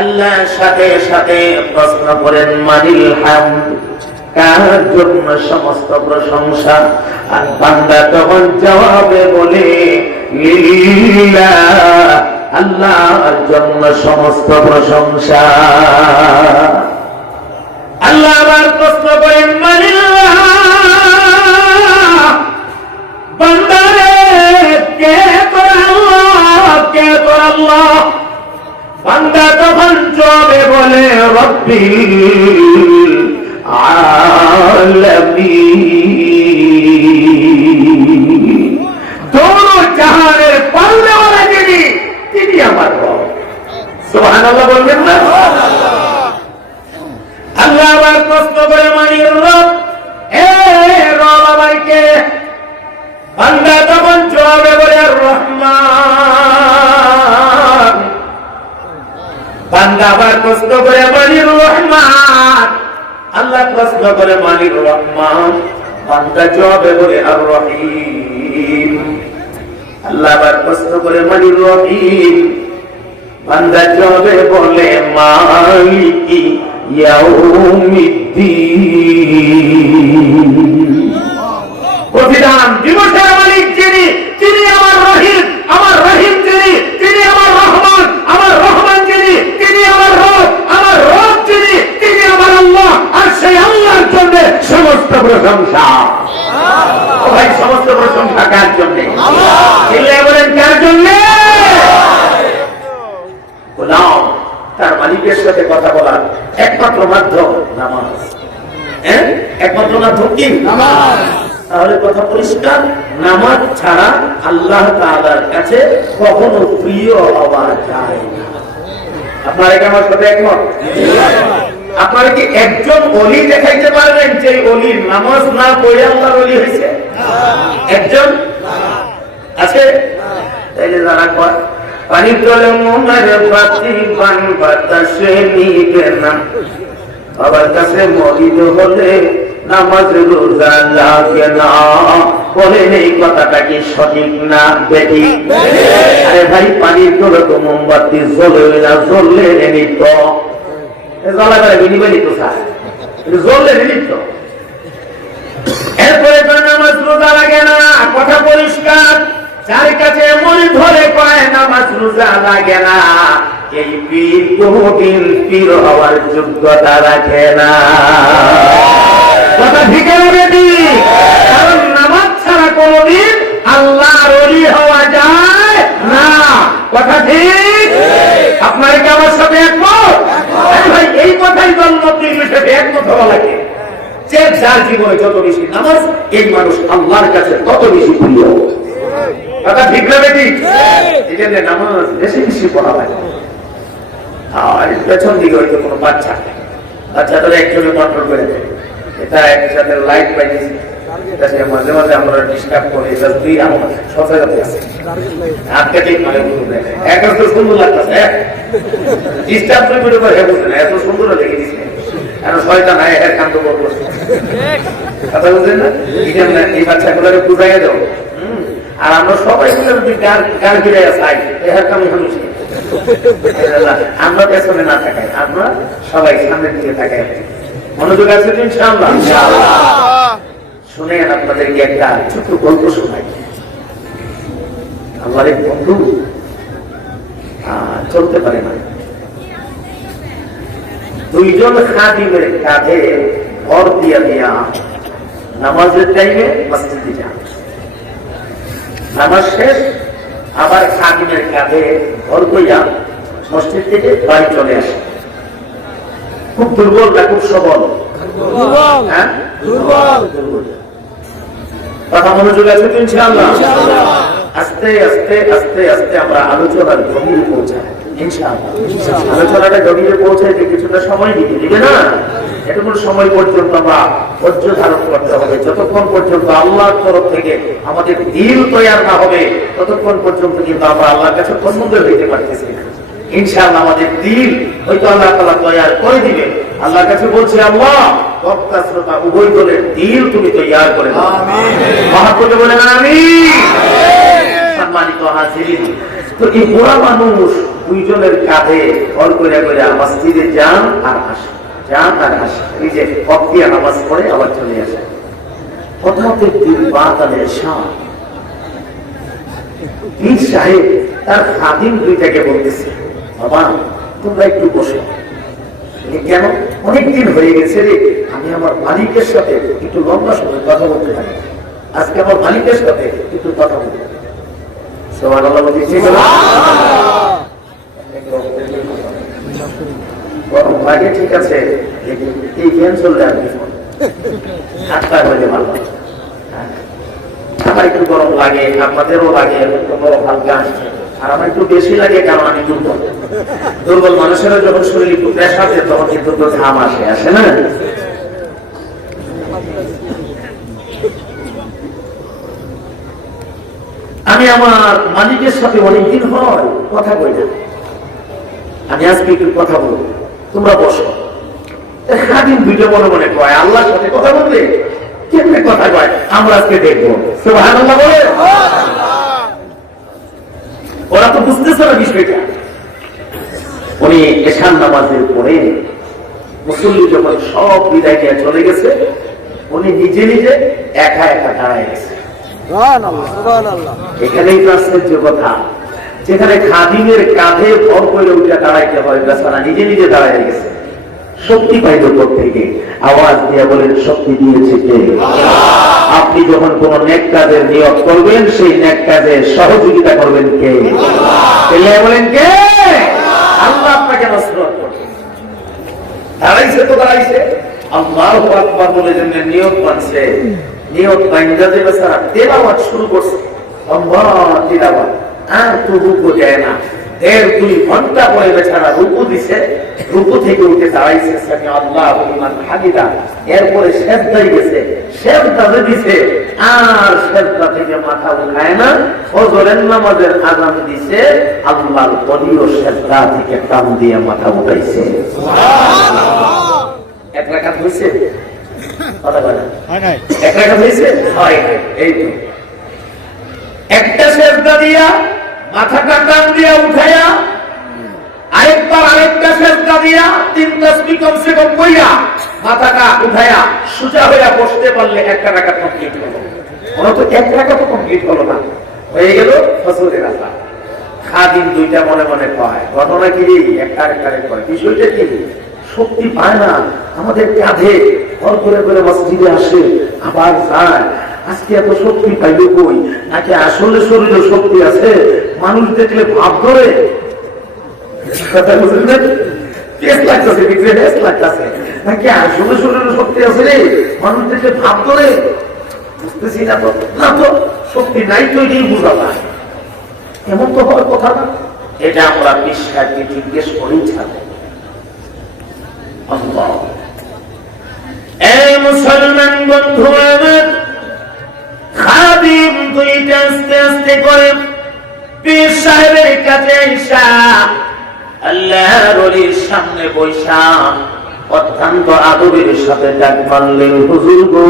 আল্লাহর সাথে সাথে প্রশ্ন করেন মানিল হামদ, কার জন্য সমস্ত প্রশংসা? আর বান্দা তখন জবাবে বলে লিল্লাহ, আল্লাহর জন্য সমস্ত প্রশংসা। আল্লাহ আবার প্রশ্ন করেন মানিল্লাহ, বান্দারে কে তোর আল্লাহ, কে তোর আল্লাহ? বান্দা তখন জবাবে বলে রব্বিল আলামিন, দোনো জাহানের পালনেওয়ালা যিনি, তিনি আমার রব। সুবহানাল্লাহ বলবেন না? আল্লাহ আবার প্রশ্ন করে মানির রব, এ রব আবার কে? বান্দা তখন জবাবে বলে রহমান। বান্দা আবার প্রশ্ন করে মানির রহমান। আল্লাহ প্রশ্ন করে মানির রহমান। বান্দা জবাবে বলে আর রহিম। আল্লাহ আবার প্রশ্ন করে মানির রহিম। বান্দা জবাবে বলে মালিকি ইয়াউমিদ্দিন। প্রতিদান দিবসের মালিক যিনি, তিনি আমার রহিম। আমার রহিম যিনি, তিনি আমার রহমান। আমার রহমান যিনি, তিনি আমার রব। আমার রব যিনি, তিনি আমার আল্লাহ। আর সেই আল্লাহর জন্য সমস্ত প্রশংসা। ও ভাই, সমস্ত প্রশংসা কার জন্য? আল্লাহ। বলেন কার জন্য? গোলাম তার মালিকের সাথে কথা বলার একমাত্র মাধ্যম নামাজ। একমাত্র মাধ্যম কি? নামাজ। তাহলে কথা পরিষ্কার, নামাজ ছাড়া আল্লাহ তাআলার কাছে কখনো প্রিয় হওয়া যায় না। আপনারা কি আমার সাথে একমত? আপনারা কি একজন ওলি দেখাইতে পারবেন যে ওলির নামাজ না পড়ে আল্লাহর ওলি হয়েছে? একজন আছে? তাইলে যারা কয় পানির তলে মোমের বাতি পান বাতাসে নিবে না, বাবার কাছে মরিদ হলে নামাজ রোজা লাগে না, বলেন এই কথাটা কি সঠিক না বেঠিক? আরে ভাই, পানির তলে তো মোমবাতি জ্বলবে না, জ্বললে নিত জ্বলা করে বিনিময় নিত, স্যার জ্বললে নিত। এরপরে তো নামাজ রোজা লাগে না, কথা পরিষ্কার। যার কাছে মনে ধরে কয় নামাজ রোজা লাগে না, এই পীর কোনদিন পীর হওয়ার যোগ্যতা রাখে না। কথা ঠিক বেটি? কারণ নামাজ ছাড়া কোনদিন আল্লাহর ওলি হওয়া যায় না। কথা ঠিক? আপনারা কি আমার সাথে একমত? ভাই, এই কথাই জন্মদিন হিসেবে একমত হওয়া লাগে যে যার জীবনে যত বেশি নামাজ, এই মানুষ আল্লাহর কাছে তত বেশি প্রিয়। কথা ঠিক না বেটি? এই জন্য নামাজ বেশি বেশি পড়া লাগে। আর পেছন দিকে হয়তো কোনো বাচ্চা বাচ্চাদের একজনে কন্ট্রোল করে দেয়, এটা একসাথে লাইট পাইছি, এটাকে মাঝে মাঝে আমরা ডিস্টার্ব করি, এটা দুই আমার সচেতনতা আছে। আজকে ঠিক মানে এখন তো সুন্দর লাগতেছে, ডিস্টার্ব করে করে বুঝে না, এত সুন্দর লেগে দিচ্ছে, এখন শয়তান হয় এর কাণ্ড করবো, কথা বুঝলেন না? এই বাচ্চাগুলোকে বুঝাইয়া দাও। আর আমরা সবাই মিলে যদি গান ফিরে চাই, এর কাম আমরা পেছনে না থাকাই, আমরা সবাই সামনের দিকে থাকাই। মনোযোগ আছে তো ইনশাআল্লাহ? শুনেন আপনাদেরকে একটা ছোট্ট গল্প শোনাই। আমার এক বন্ধু চলতে পারে না, দুইজন খাদিমের কাঁধে ভর দিয়া দিয়া নামাজের টাইমে মসজিদে যান, নামাজ শেষ আবার খাদিমের কাঁধে ভর কইয়া মসজিদ থেকে বাড়ি চলে আসে। খুব দুর্বল না খুব সবল? হ্যাঁ, দুর্বল। কথা মনোযোগ আছে তো ইনশাআল্লাহ? আস্তে আস্তে আস্তে আস্তে আমরা আলোচনার গভীরে পৌঁছাই ইনশাআল্লাহ। আলোচনাটা গভীরে পৌঁছাইতে কিছুটা সময় দিবে না? এটুকু সময় পর্যন্ত আমরা ধৈর্য ধারণ করতে হবে। যতক্ষণ পর্যন্ত আল্লাহর তরফ থেকে আমাদের দিল তৈয়ার না হবে, ততক্ষণ পর্যন্ত কিন্তু আমরা আল্লাহর কাছে পছন্দ হইতে পারতেছি না। ইনশাআল্লাহ আমাদের দিল হয়তো আল্লাহ তাআলা তৈয়ার করে দিবেন। আল্লাহর কাছে বলছি, আল্লাহ বক্তা শ্রোতা উভয় দলের দিল তুমি তৈয়ার করে দাও। আমিন। মহাপতি বলেন আমিন। সম্মানিত হাজিরিন, তো এই বুড়া মানুষ দুইজনের কাঁধে ভর করে করে মসজিদে যান আর আসে, যান আর আসে, এই যে বক্তিয়া নামাজ পড়ে আবার চলে আসে। হঠাৎ একদিন বাত আল-ইশা পীর সাহেব তার খাদিম দুইটাকে বলতেছে, বাবা তোমরা একটু বসো। কেন? অনেকদিন হয়ে গেছে রে, আমি আমার মালিকের সাথে একটু লম্বা সময় কথা বলতে পারি, আজকে আমার মালিকের সাথে একটু কথা বলতে পারি। সুবহানাল্লাহ বলতেছি গরম লাগে, ঠিক আছে, এই ফ্যান চললে আর কি ঠান্ডা হয়ে ভালো। আমার একটু গরম লাগে, আপনাদেরও লাগে, গরম হালকা, আর আমার একটু বেশি লাগে কারণ আমি দুর্বল। দুর্বল মানুষেরা যখন শরীর একটু প্রেশার দেয় তখন কিন্তু ঘাম আসে, আসে না? আমি আমার মালিকের সাথে অনেকদিন হয় কথা বলি না, আমি আজকে একটু কথা বলবো, তোমরা বসো। খাদিম দুইটা মনে মনে কয়, আল্লাহর সাথে কথা বলবে কেমনে কথা কয় আমরা আজকে দেখবো। সুবহানাল্লাহ বলে। ওরা তো বুঝতেছে না বিষয়টা। উনি এশার নামাজের পরে মুসল্লি যখন সব বিদায় নিয়ে চলে গেছে, উনি নিজে নিজে একা একা দাঁড়ায় গেছে। এখানেই আশ্চর্য কথা, যেখানে খাদিমের কাঁধে ভর করে উঠে দাঁড়াইতে হয়, বেচারা নিজে নিজে দাঁড়ায় গেছে। শক্তি পাইল থেকে আওয়াজ দিয়ে বলেন, শক্তি দিয়েছে কে? আপনি যখন কোন নেক কাজের নিয়ত করবেন, সেই নেক কাজে সহযোগিতা করবেন কে? বলেন কে? আল্লাহ আপনাকে নসরত করবেন। দাঁড়াইছে তো দাঁড়াইছে, আল্লাহু আকবার বলে জন্য নিয়ত মানছে, নিয়ত বাইন্দা যে বেচারা তেলাওয়াত শুরু করছে, আল্লাহ তেলাওয়াত, আর তো রুকু দেয় না। 1-2 ঘন্টা পরে বেচারা রুকু দিছে, রুকু থেকে উঠে দাঁড়াইছে, সামি আল্লাহু লিমান হামিদা, এরপরে সিজদায় গেছে, সিজদা দিছে, আর সিজদা থেকে মাথা উঠায় না। ফজরের নামাজের আযান দিছে, আল্লাহর ওলিও সিজদা থেকে টান দিয়ে মাথা উঠাইছে। সুবহানাল্লাহ। এক রাকাত হইছে? কথা বলে না, এক রাকাত হইছে? হয় নাই। এই তো একটা সিজদা দিয়া মাথাটা টান দিয়া উঠায়া, আরেকবার আরেকটা সিজদা দিয়া, 3 তাসবিহ কমসে কম কইরা মাথাটা উঠায়া সোজা হইয়া বসতে পারলে একটা রাকাত কমপ্লিট হলো। ওরা তো এক রাকাত কমপ্লিট হলো না, হয়ে গেল ফজরের আযান। খাদিম দুইটা মনে মনে কয়, ঘটনা কি? একটা আরেকটা কয়, বিষয়টা কি? শক্তি পায় না, আমাদের কাঁধে ভর করে করে মসজিদে আসে আবার যায়, আজকে এত শক্তি পাইবে কই? নাকি আসলে শরীরে শক্তি আছে? মানুষ দেখলে ভাব ধরে, কথা বুঝলেন? টেস্ট লাগতেছে, ভিতরে টেস্ট লাগতেছে, নাকি আসলে শরীরে শক্তি আছে রে? মানুষ দেখলে ভাব ধরে, বুঝতেছি না তো। না তো শক্তি নাই তো, এটাই বোঝা যায়, এমন তো হওয়ার কথা না। এটা আমরা বিশ্বাসকে জিজ্ঞেস করেই ছাড়ব। আল্লাহ এই মুসলমান বন্ধু আমার, খাদিম দুইটা আস্তে আস্তে করে পীর সাহেবের কাছে আইসা আল্লাহর ওলির সামনে বইসা অত্যন্ত আদবের সাথে ডাক মারলেন, হুজুর গো,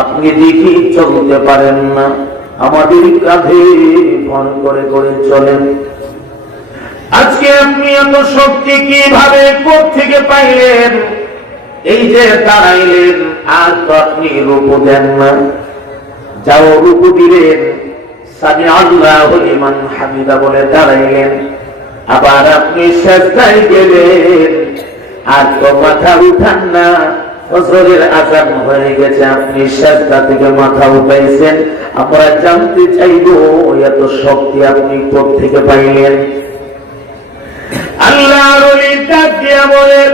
আপনি দেখি চলতে পারেন না, আমাদের কাঁধে ভর করে করে চলেন। আজকে আপনি এত শক্তি কিভাবে কোত্থেকে পাইলেন? এই যে দাঁড়াইলেন, আর তো আপনি রূপও দেন না। যাও রূপ দিলেন, সামি আল্লাহু লিমান হামিদা বলে দাঁড়াইলেন, আবার আপনি সিজদায় গেলেন, আর তো মাথা উঠান না। ফজরের আযান হয়ে গেছে, আপনি সিজদা থেকে মাথা উঠাইছেন। আমরা জানতে চাইবো এত শক্তি আপনি কোত্থেকে পাইলেন? আল্লাহর ওলি ডাক দিয়া বলেন,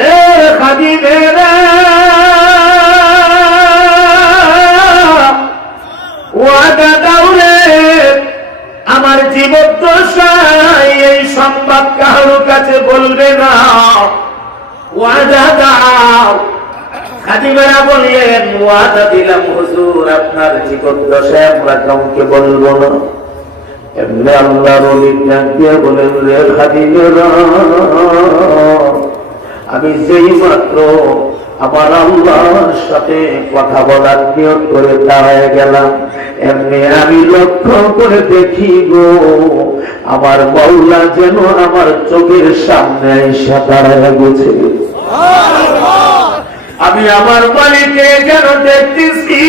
রে খাদিমেরা, ওয়াদা দাও রে, আমার জীবদ্দশায় এই সংবাদ কারো কাছে বলবে না, ওয়াদা দাও। খাদিমেরা বললেন, ওয়াদা দিলাম হুজুর, আপনার জীবদ্দশায় আমরা কাউকে বলবো না। এমনি আল্লাহর ওলি ডাক দিয়ে বলেন, রে খাদিমেরা, আমি যেই মাত্র আমার আল্লাহর সাথে কথা বলার নিয়ত করে দাঁড়ায় গেলাম, এমনি আমি লক্ষ্য করে দেখি গো, আমার মাওলা যেন আমার চোখের সামনে এসে দাঁড়ায় গেছে। আমি আমার মালিককে যেন দেখতেছি।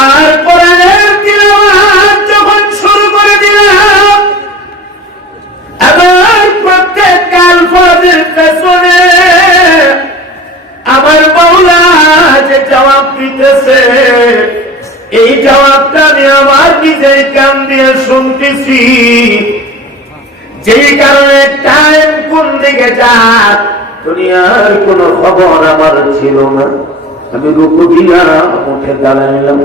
আর কোরআনের তিলাওয়াত যখন শুরু করে দিলাম, আমার প্রত্যেক আলফাজের পেছনে আমার মাওলা যে জবাব দিতেছে, এই জবাবটা আমি আমার নিজের কান দিয়ে শুনতেছি। যেই কারণে টাইম কোন দিকে যায় দুনিয়ার কোন খবর আমার ছিল না। আমি রুকু দিলাম, উঠে দাঁড়াইলাম।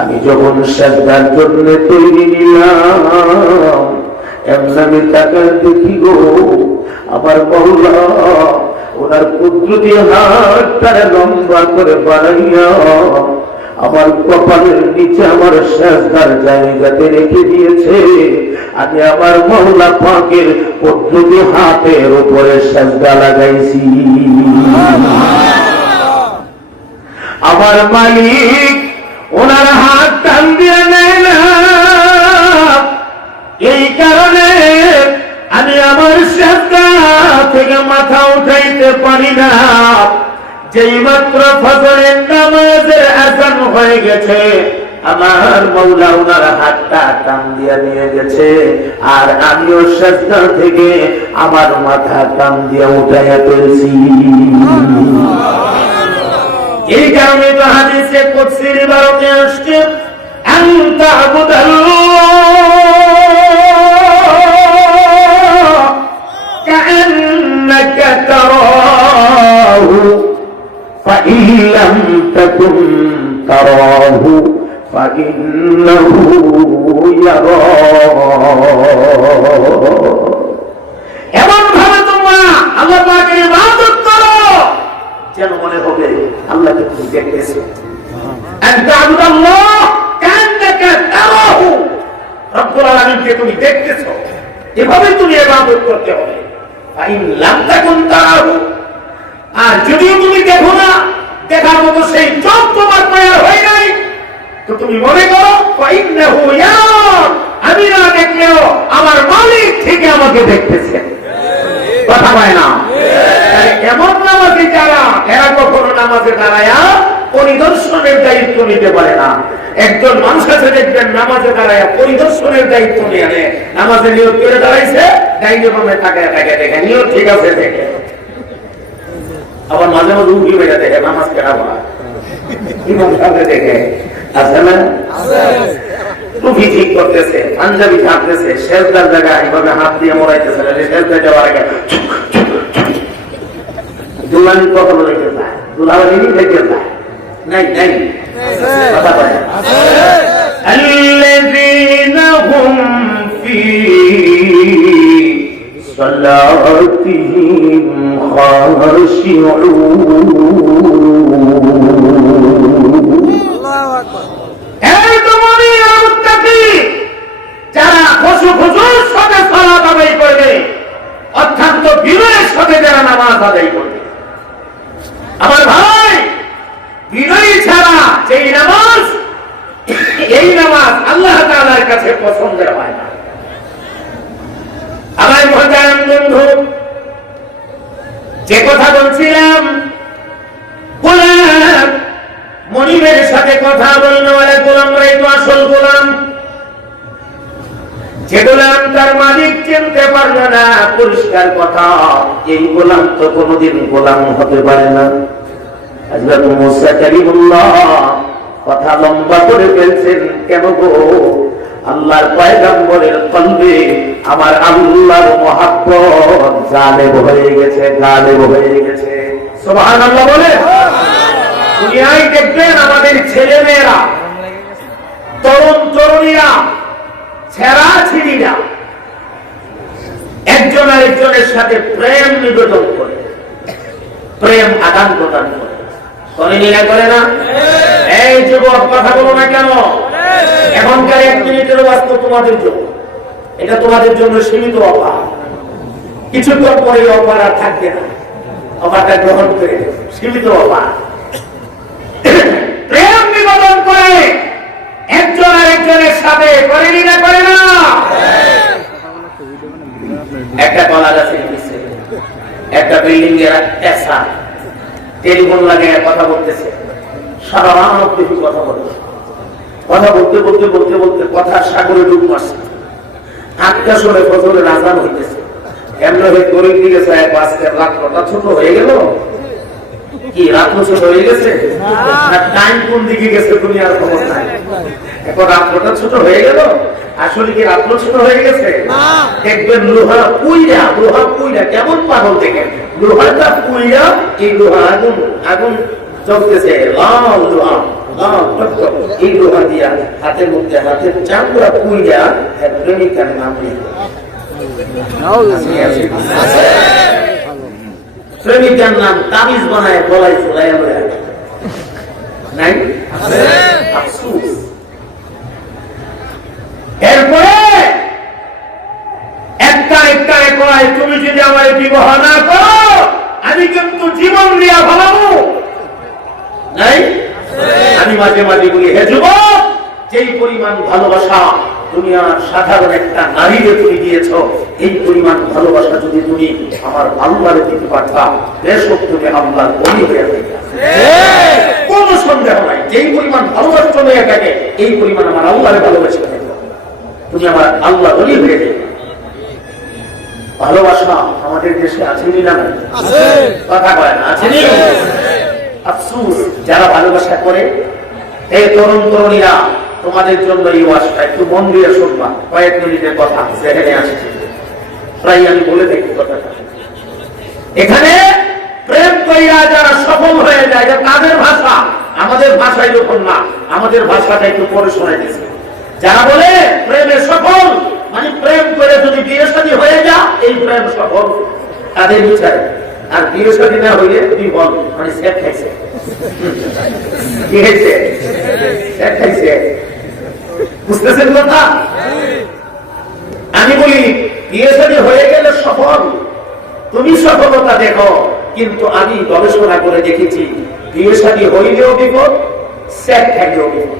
আমি যখন সিজদার জন্য তৈরি নিলাম, এমন আমি তাকে দেখি গো, আমার মাওলা ওনার কুদরতি হাতটারে লম্বা করে বাড়াইয়া আমার কপালের নিচে আমার সিজদার জায়গাতে রেখে দিয়েছে। আমি আমার মাওলা পাকের কুদরতি হাতের উপরে সিজদা লাগাইছি। আমার মালিক ওনার হাত টান দিয়ে নেয় না, এই কারণে আমি আমার সিজদা থেকে মাথা উঠাইতে পারি না। যেই মাত্র ফজরের নামাজের আযান হয়ে গেছে, আমার মাওলা ওনার হাতটা টান দিয়ে নিয়ে গেছে, আর আমিও সিজদা থেকে আমার মাথা টান দিয়ে উঠাইয়া ফেলছি। এই কারণে তো হাদিসে কুদসির ইবারতে আসছে, আনতা আবুদাল্লাহ কাআন্নাকা তারাহু ফাইন লাম তাকুন তারাহু ফাইন্নাহু ইয়ারাক। এমন ভাবে তোমরা আল্লাহ পাকের ইবাদত করো যেন মনে হবে আল্লাহকে তুমি দেখতেছো। আনতা আবুদাল্লাহ কাআন্নাকা তারাহু, রব্বুল আলামিনকে তুমি দেখতেছো, এভাবে তুমি ইবাদত করতে হবে। ফাইন লাম তাকুন তারাহু, আর যদিও তুমি দেখো না, দেখার মতো সেই চোখ তোমার তৈরি হয় নাই, তো তুমি মনে করো ফাইন্নাহু ইয়ারাক, আমি না দেখলেও আমার মালিক ঠিক আমাকে দেখতেছে। কথা হয় না? এমন নামাজি যারা, এরা কখনো নামাজে দাঁড়ায়া পরিদর্শনের দায়িত্ব নিতে পারে না। একজন মানুষ আছে দেখবেন নামাজে দাঁড়ায়া পরিদর্শনের দায়িত্ব নিয়ে আনে, নামাজে নিয়ত করে দাঁড়াইছে, ডাইনে বামে তাকায় তাকায় দেখে নিয়ত ঠিক আছে দেখে, আবার মাঝে মাঝে উঠি বেড়ে দেখে নামাজ কেনা বলা দেখে আছে না, টুপি ঠিক করতেছে, পাঞ্জাবি থাকতেছে, শেষদার জায়গায় এইভাবে হাত দিয়ে মরাইতেছে, শেষদার যাওয়ার আগে দুলানি কখনো রেখে যায়, দুলাবানি রেখে যায় নাই নাই কথা বলে। الذين هم في صلاتهم خاشعون الله أكبر এই তোমারই মুত্তাকি যারা খুশু-খুশুর সাথে সালাত আদায় করবে অত্যন্ত বিনয়ের সাথে যারা নামাজ আদায় করবে আমার ভাই বিনয়ী ছাড়া যেই নামাজ এই নামাজ আল্লাহ তাআলার কাছে পছন্দের হয় না আমার মহান বন্ধু যে কথা বলছিলাম গোলাম মনিবের সাথে কথা বলল ওরা গোলামরাই তো আসল গোলাম যে গোলাম তার মালিক চিনতে পারলো না পরিষ্কার কথা এই গোলাম তো কোনোদিন গোলাম হতে পারে না হযরত মুসা কালিমুল্লাহ কথা লম্বা করে ফেলছেন কেন গো আল্লাহর পয়গম্বরের কলবে আমার আল্লাহর মহব্বত গালেব হয়ে গেছে সুবহানাল্লাহ বলে দুনিয়ায় দেখবেন আমাদের ছেলে মেয়েরা তরুণ তরুণীরা ছেঁড়া ছিড়িরা একজন আরেকজনের সাথে প্রেম নিবেদন করে প্রেম আদান প্রদান করে করে না এই যুবক কথা বলো না কেন এখনকার 1 মিনিটের বাস্তব তোমাদের জন্য এটা তোমাদের জন্য সীমিত অফার কিছুক্ষণ পরে অফার আর থাকবে না অফারটা গ্রহণ করে সীমিত অফার প্রেম নিবেদন করে একজন আরেকজনের সাথে করে না একটা কলা গাছে একটা বিল্ডিং এর একটা টেলিফোন লাগিয়ে কথা বলতেছে সারা রাত কিছু কথা বলতেছে কথা বলতে কথা সাগরে ডুব মারছে 8টা সময় ফজরের আযান হইতেছে এমন হয়ে গরিব দিকে যায় আজকের রাতটা ছোট হয়ে গেল কি রাত ছোট হয়ে গেছে না টাইম কোন দিকে গেছে দুনিয়ার খবর নাই এখন রাতটা ছোট হয়ে গেল আসলে কি রাত ছোট হয়ে গেছে দেখবেন লোহা পুইরা কেমন পাগল দেখেন লোহাটা পুইরা এই লোহা আগুন জ্বলতেছে লাল লোহা এই লোহা দিয়া হাতের মধ্যে হাতের চামড়া পুইরা প্রেমিকার নাম নেই প্রেমিকার নাম তাবিজ বানায় গলায় ঝুলাইয়া নাই আফসোস এরপরে একটা কয় তুমি যদি আমার বিবাহ না করো আমি কিন্তু জীবন দিয়া ভালাবো নাই আমি মাঝে মাঝে বলি হে যুবক যেই পরিমাণ ভালোবাসা দুনিয়ার সাধারণ একটা নারীকে তুমি দিয়েছো এই পরিমাণ ভালোবাসা যদি তুমি আমার আল্লাহরে দিতে পারতা বেশক তুমি আল্লাহর ওলি হয়ে যাবে কোন সন্দেহ নাই যেই পরিমাণ ভালোবাসা মেয়ে থাকে এই পরিমাণ আমার আল্লাহরে ভালোবাসা তুমি আমার আল্লাহ ওলি হয়ে যাবে ভালোবাসা আমাদের দেশে আছে না কথা কয় না আছে আফসোস যারা ভালোবাসা করে এই তরুণ তরুণীরা তোমাদের জন্য এই ওয়াজটা একটু মন দিয়ে শুনবা কয়েক মিনিটের কথা সেখানে আসছে প্রায় আমি বলে দেখি কথাটা এখানে প্রেম কইরা যারা সফল হয়ে যায় এটা তাদের ভাষা আমাদের ভাষায় যখন না আমাদের ভাষাটা একটু পরে শোনাইতেছে যারা বলে প্রেমে সফল মানে প্রেম করে যদি বিয়ে শাদী হয়ে যা এই প্রেম সফল তাদের বিচার আর বিয়ে শাদী না হইলে বিফল মানে সেট খাইছে কি হয়েছে সেট খাইছে বুঝতেছেন কথা আমি বলি বিয়ে শাদী হয়ে গেলে সফল তুমি সফলতা দেখো কিন্তু আমি গবেষণা করে দেখেছি বিয়ে শাদী হইলেও বিপদ সেট খাইলেও বিপদ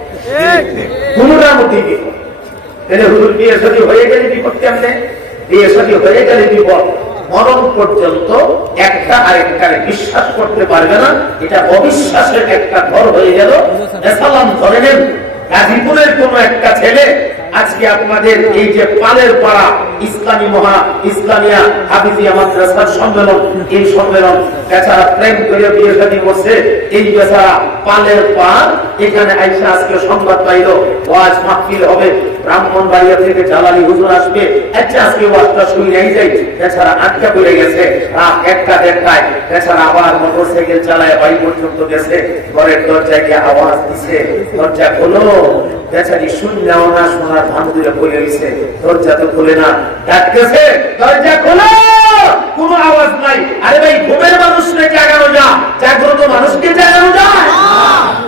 কোনটার মধ্যে বিপদ বিয়ে শাদী হয়ে গেলে বিপদ কেমনে বিয়ে শাদী হয়ে গেলে বিপদ মরণ পর্যন্ত একটা আরেকটারে বিশ্বাস করতে পারবে না এটা অবিশ্বাসের একটা ঘর হয়ে গেল সালাম ধরে নেন গাজীপুরের কোন একটা ছেলে আজকে আপনাদের এই যে পালের পাড়া ইসলামিয়া হাফিজিয়া মাদ্রাসার সম্মেলন এই সম্মেলন বেচারা প্রেম করে বিয়ে শাদী করছে এই বেচারা পালের পাড় এখানে আইসা আজকে সংবাদ পাইল ওয়াজ মাহফিল হবে ব্রাহ্মণবাড়িয়া থেকে জালালি হুজুর আসবে আচ্ছা আজকে ওয়াজটা শুই নাই যাই, এছাড়া আটকা পড়ে গেছে, রাত 1টা-1:30টায়, এছাড়া আবার মোটরসাইকেল চালায় বাড়ি পর্যন্ত গেছে, ঘরের দরজায় গিয়ে আওয়াজ দিছে, দরজা খোলো, বেচারি শুনলেও না, শোনার ভান ধরে পড়ে গেছে, দরজা তো খুলে না, ডাকতেছে দরজা খোলো, কোনো আওয়াজ নাই। আরে ভাই, ঘুমের মানুষকে জাগানো যা, জাগ্রত মানুষকে জাগানো যায়?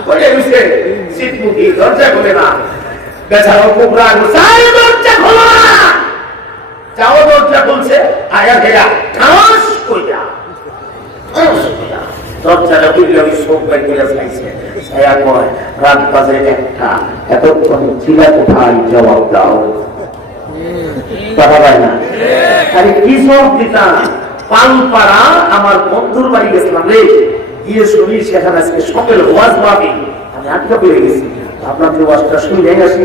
পড়ে গেছে শীতমুখী, দরজা খোলে না, বেচারা খুব রাগ, দরজা খোলো না, যাও দরজা খুলছে, আয়া ভেয়া ঠাস কইয়া দরজাটা খুললে ওই শোক বাই করে চাইছে, ছায়া কয় রাত বাজে 1টা, এতক্ষণ ছিলা কোথায়, জবাব দাও। কথা হয় না? আরে কি সব দিতাম, পালপাড়া আমার বন্ধুর বাড়ি গেছিলাম রে, গিয়ে শুনি সেখানে আজকে সকাল ওয়াজ পাবি, আমি আটকা পেয়ে গেছি, আপনার যে ওয়াজটা শুনে আসি,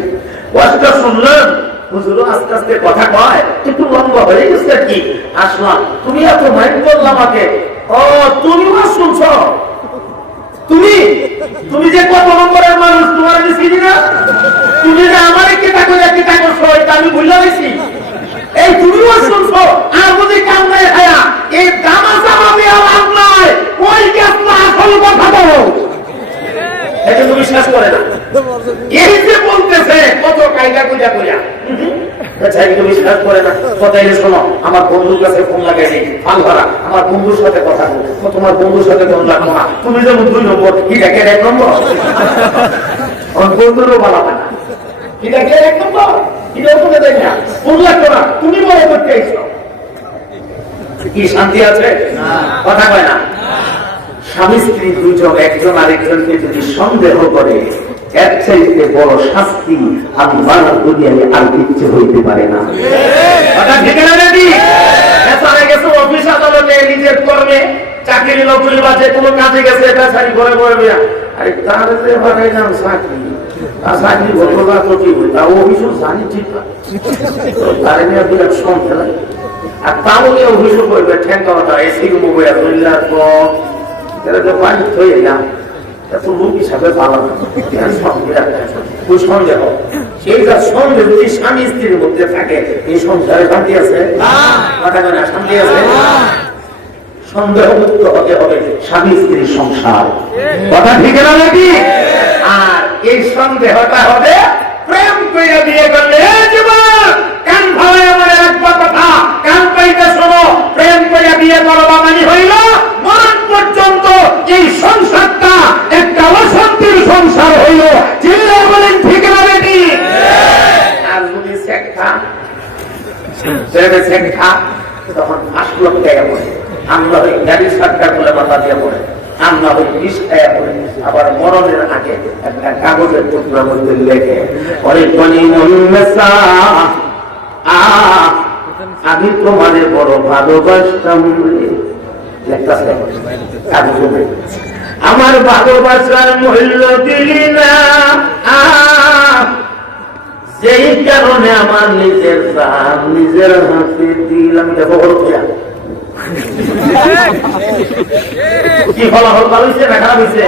ওয়াজটা শুনলাম, হুজুরও আস্তে আস্তে কথা কয়, একটু লম্বা হয়ে গেছে কি, আসলাম, তুমি এত মাইন্ড করলে আমাকে, ও তুমি ওয়াজ শুনছ, তুমি যে কত নম্বরের মানুষ, তোমার আমি চিনি না, তুমি যে আমারে কেটা করছো এটা আমি ভুলে গেছি, এই তুমি ওয়াজ শুনছো, আর যদি কাম নাই খায়া এই দামাসা ভাবে আওয়াজ নাই, ওই কেসটা আসল কথা বলো, এটা তুমি বিশ্বাস করে না, এই যে বলতেছে কত কায়দা কইরা কইরা, আচ্ছা তুমি বিশ্বাস করে না, কথাইলে শোনো, আমার বন্ধুর কাছে ফোন লাগাইছি, ফালহারা আমার বন্ধুর সাথে কথা বল, তোমার বন্ধুর সাথে ফোন লাগবো না, তুমি যেমন 2 নম্বর, এটা কে 1 নম্বর, আমার বন্ধুরও বলা না, এটা কে 1 নম্বর, এটা ওখানে দেখ না, ফোন লাগতো না, তুমি বড় করতে আইছো, কি শান্তি আছে? কথা কয় না। স্বামী স্ত্রী দুইজন একজন আরেকজনকে যদি সন্দেহ করে, এর চাইতে বড় শাস্তি আল্লাহর দুনিয়ায় আর কিচ্ছু হইতে পারে না। কথা ঠিক না নাকি? এছাড়া গেছে অফিস আদালতে নিজের কর্মে, চাকরি নকরি বাজে কোনো কাজে গেছে, এটা ছাড়ি ঘরে ঘরে বিয়া, আরে তার যে বাড়াই নাম চাকরি, আর চাকরি বলবো না তো কি হয়, তা অফিসও জানি ঠিক না, তার নিয়ে বিরাট সন্দেহ লাগে, আর তাও অফিসও করবে ঠেঙ্কাটা এসি মোবাইল ধরলার পর এরা তো পানি থয়ে এলাম, এত লোক হিসাবে ভালো না, ওই সন্দেহ, সেই যা সন্দেহ যদি স্বামী স্ত্রীর মধ্যে থাকে, এই সংসারে শান্তি আছে? কথা না, শান্তি আছে? সন্দেহ মুক্ত হতে হবে স্বামী স্ত্রীর সংসার, কথা ঠিক না নাকি? আর এই সন্দেহটা হবে প্রেম করে বিয়ে করলে, জীবন কান ভাবে আমার একবার কথা, কান পাইতে শোনো, প্রেম করে বিয়ে করবা মানে হইল মরণ পর্যন্ত এই সংসারটা একটা অশান্তির সংসার হইল, চিল্লা বলেন ঠিক না নাকি? আর যদি শেখা তখন 5 লক্ষ টাকা পড়ে, আমরা ওই গাড়ির সরকার বলে মাথা দিয়ে পড়ে, আমরা ওই 20 টাকা পড়ে, আবার মরণের আগে একটা কাগজের টুকরা মধ্যে লেখে, অনেক আমি তোমাদের বড় ভালোবাসতাম, আমার ভালোবাসার মূল্য দিলি না, যেই কারণে আমার নিজের প্রাণ নিজের হাতে দিলাম। দেখো কি ফলাফল ভালো হয়েছে না খারাপ হয়েছে?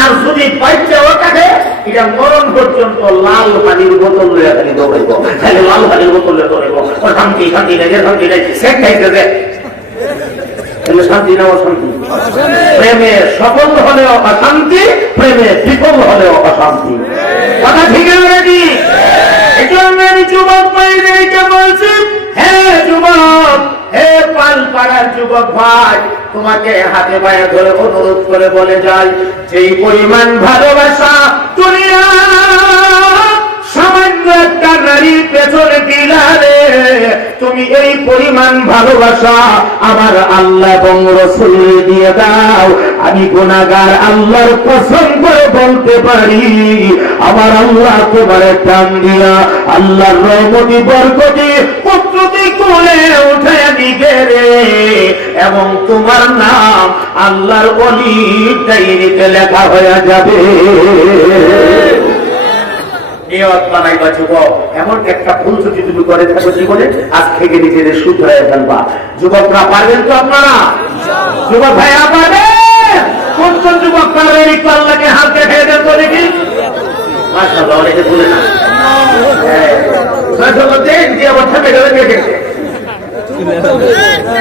আর যদি বাচ্চাও থাকে, এটা মরণ পর্যন্ত লাল পানির বোতল লইয়া খালি দৌড়াইব, খালি লাল পানির বোতল লইয়া দৌড়াইব, শান্তি শান্তি নাই, শান্তি নাই, শেখ খাইতে দে, শান্তি না অশান্তি? প্রেমে সফল হলেও অশান্তি, প্রেমে বিফল হলেও অশান্তি, কথা ঠিক নাকি? আমি যুবক ভাইদেরকে বলছি, হে যুবক, হে পালপাড়ার যুবক ভাই, তোমাকে হাতে পায়ে ধরে অনুরোধ করে বলে যাই, যেই পরিমাণ ভালোবাসা দুনিয়া সামান্য একটা নারীর পেছনে দিলারে, তুমি এই পরিমাণ ভালোবাসা আমার আল্লাহ এবং রাসূল দিয়ে দাও। আমি গুনাহগার আল্লাহর কসম করে বলতে পারি, আমার আল্লাহ তোমার টান দিয়া আল্লাহর রহমতি বরকতি পুত্রটি কোলে উঠায় দিবে রে, এবং তোমার নাম আল্লাহর ওলির ডায়েরিতে লেখা হয়ে যাবে। নিয়ত বানাইবা যুবক, এমন একটা ভুল যদি তুমি করে থাকো জীবনে, আজ থেকে নিজেদের শুধরায় ফেলবা। যুবকরা পারবেন তো? আপনারা যুবক ভাইয়া পারবেন? কোন যুবক পারবেন? একটু আল্লাহকে হাত দেখাই দেন তো দেখি। মাশাআল্লাহ, অনেকে বলে না।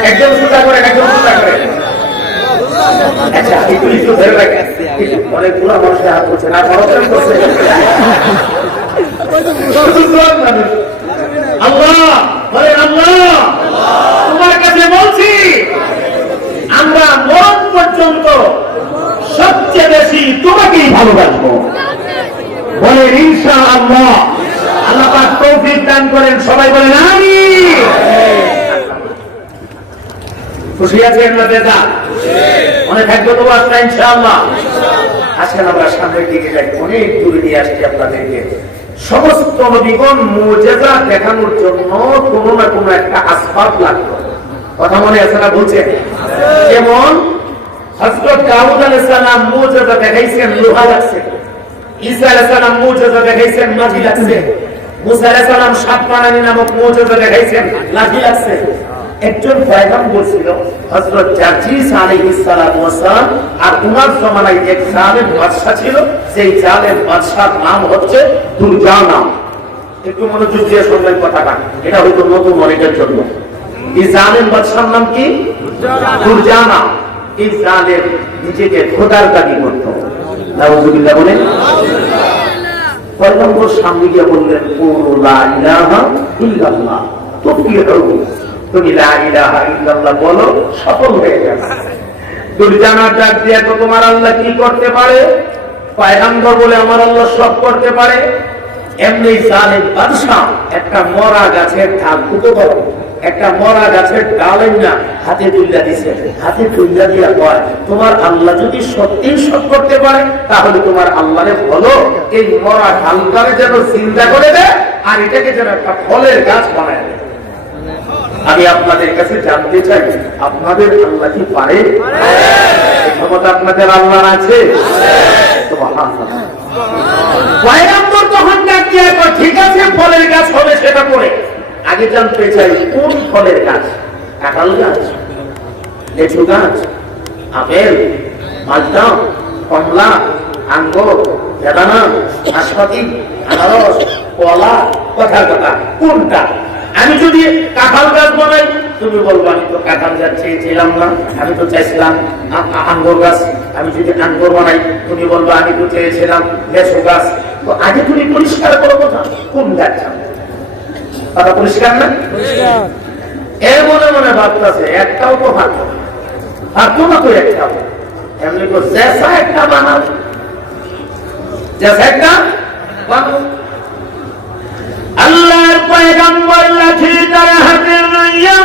একজন সুতা করেন, একজন সুতা করেন। আচ্ছা একটু একটু ধরে রাখেন, অনেক পুরো মানুষের হাত করছে না, পড়াশোনা করছে। আল্লাহ বলেন, আল্লাহ তোমার কাছে বলছি, আমরা মন পর্যন্ত সবচেয়ে বেশি তোমাকেই ভালোবাসবো। বলেন ইনশাআল্লাহ। আল্লাহ পাক তৌফিক দান করেন, সবাই বলেন আমিন। খুশি আছেন না বেদা? মনে থাকবে তো আজকে ইনশাআল্লাহ। আসেন আমরা সামনের দিকে যাই, অনেক দূরে নিয়ে আসছি আপনাদেরকে। সমস্ত নবীগণ মুজিজা দেখানোর জন্য কোনো না কোনো একটা আসবাব লাগতো, কথা মনে আছে না? বলছেন যেমন হযরত দাউদ আলাইহিস সালাম মুজিজা দেখাইছেন, লোহা লাগছে। ঈসা আলাইহিস সালাম মুজিজা দেখাইছেন, মাটি লাগছে। মুসা আলাইহিস সালাম সাত পানি নামক মুজিজা দেখাইছেন, লাঠি লাগছে। একজন পয়গম্বর ছিল হযরত জার্জিস আলাইহিস সালাম ওয়াসালাম, আর উনার জমানায় এক জালেম বাদশা ছিল, সেই জালেম বাদশার নাম হচ্ছে দুরজানা। একটু মনোযোগ দিয়ে শুনবেন কথাটা, এটা হয়তো নতুন অনেকের জন্য। এই জালেম বাদশার নাম কি? দুরজানা। এই জালেম নিজেকে খোদার দাবি করত। নাউযুবিল্লাহ বলেন। পয়গম্বর সামনে গিয়ে বললেন, কুলু লা ইলাহা ইল্লাল্লাহ তুফলিহু, তুমি লা ইলাহা ইল্লাল্লাহ বলো, সফল হয়ে যাবে। দুরজানার ডাক দিয়ে, তো তোমার আল্লাহ কি করতে পারে? পয়গম্বর বলে, আমার আল্লাহ সব করতে পারে। এমনি জালেম বাদশা একটা মরা গাছের ডাল, দুটো বড় একটা মরা গাছের ডাল না হাতে তুলে দিছে। হাতে তুলে দিয়া কয়, তোমার আল্লাহ যদি সত্যি সব করতে পারে, তাহলে তোমার আল্লাহরে বলো এই মরা ডালটারে যেন চিন্তা করে দেয়, আর এটাকে যেন একটা ফলের গাছ বানায় দেয়। আমি আপনাদের কাছে জানতে চাই, আপনাদের আল্লাহ কি পারে? ক্ষমতা আপনাদের আল্লাহর আছে? পয়গম্বর তখন ডাক দিয়ে, ঠিক আছে ফলের গাছ হবে সেটা পরে আগে জানতে চাই কোন ফলের গাছ? কাঁঠাল গাছ, লেচু গাছ, আপেল, মালটা, কমলা, আঙ্গুর, বেদানা, নাশপাতি, আনারস, কলা, কথার কথা কোনটা? আমি যদি কাঁঠাল গাছ বানাই, তুমি বলবো আমি তো কাঁঠাল গাছ চেয়েছিলাম না, আমি তো চাইছিলাম আঙ্গুর গাছ। আমি যদি আঙ্গুর বানাই, তুমি বলবো আমি তো চেয়েছিলাম লেচু গাছ। তো আগে তুমি পরিষ্কার করো কথা, কোন গাছ? কথা পরিষ্কার না? এর মনে মনে ভাবতেছে একটাও তো ভাবতো না, তো একটাও এমনি তো জেসা একটা বানাও, জেসা একটা বানাও। আল্লাহর পয়গম্বর লাঠি তার হাতে লইয়া,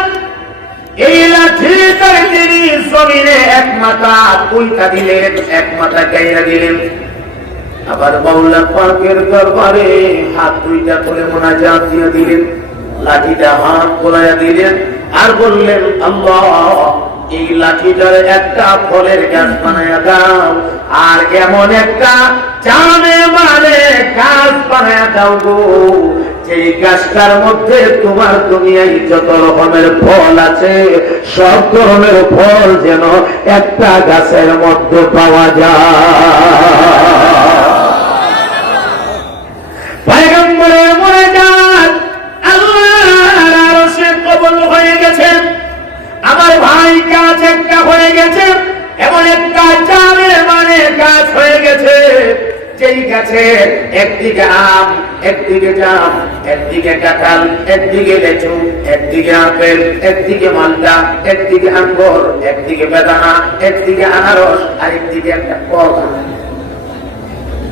এই লাঠি তার তিনি জমিনে এক মাথা পুইতা দিলেন, এক মাথা গাইয়া দিলেন। আবার মাওলা পাকের দরবারে হাত দুইটা করে মুনাজাত দিয়ে দিলেন, লাঠিটা হাত কোলায়া দিলেন, আর বললেন, আল্লাহ এই লাঠিটার একটা ফলের গাছ বানায়া দাও, আর এমন একটা জানে মানে গাছ বানায়া দাও গো, যেই গাছটার মধ্যে তোমার দুনিয়ায় যত রকমের ফল আছে, সব ধরনের ফল যেন একটা গাছের মধ্যে পাওয়া যায়। পয়গম্বরের মুনাজাত আল্লাহর আরশে কবুল হয়ে গেছে। আমার ভাই গাছ একটা হয়ে গেছে, এমন একটা জানে মানে গাছ হয়ে গেছে, যেই গাছে একদিকে আম, একদিকে জাম, একদিকে কাঁঠাল, একদিকে লেচু, একদিকে আপেল, একদিকে মালটা, একদিকে আঙ্গুর, একদিকে বেদানা, একদিকে আনারস, আর একদিকে একটা কলা।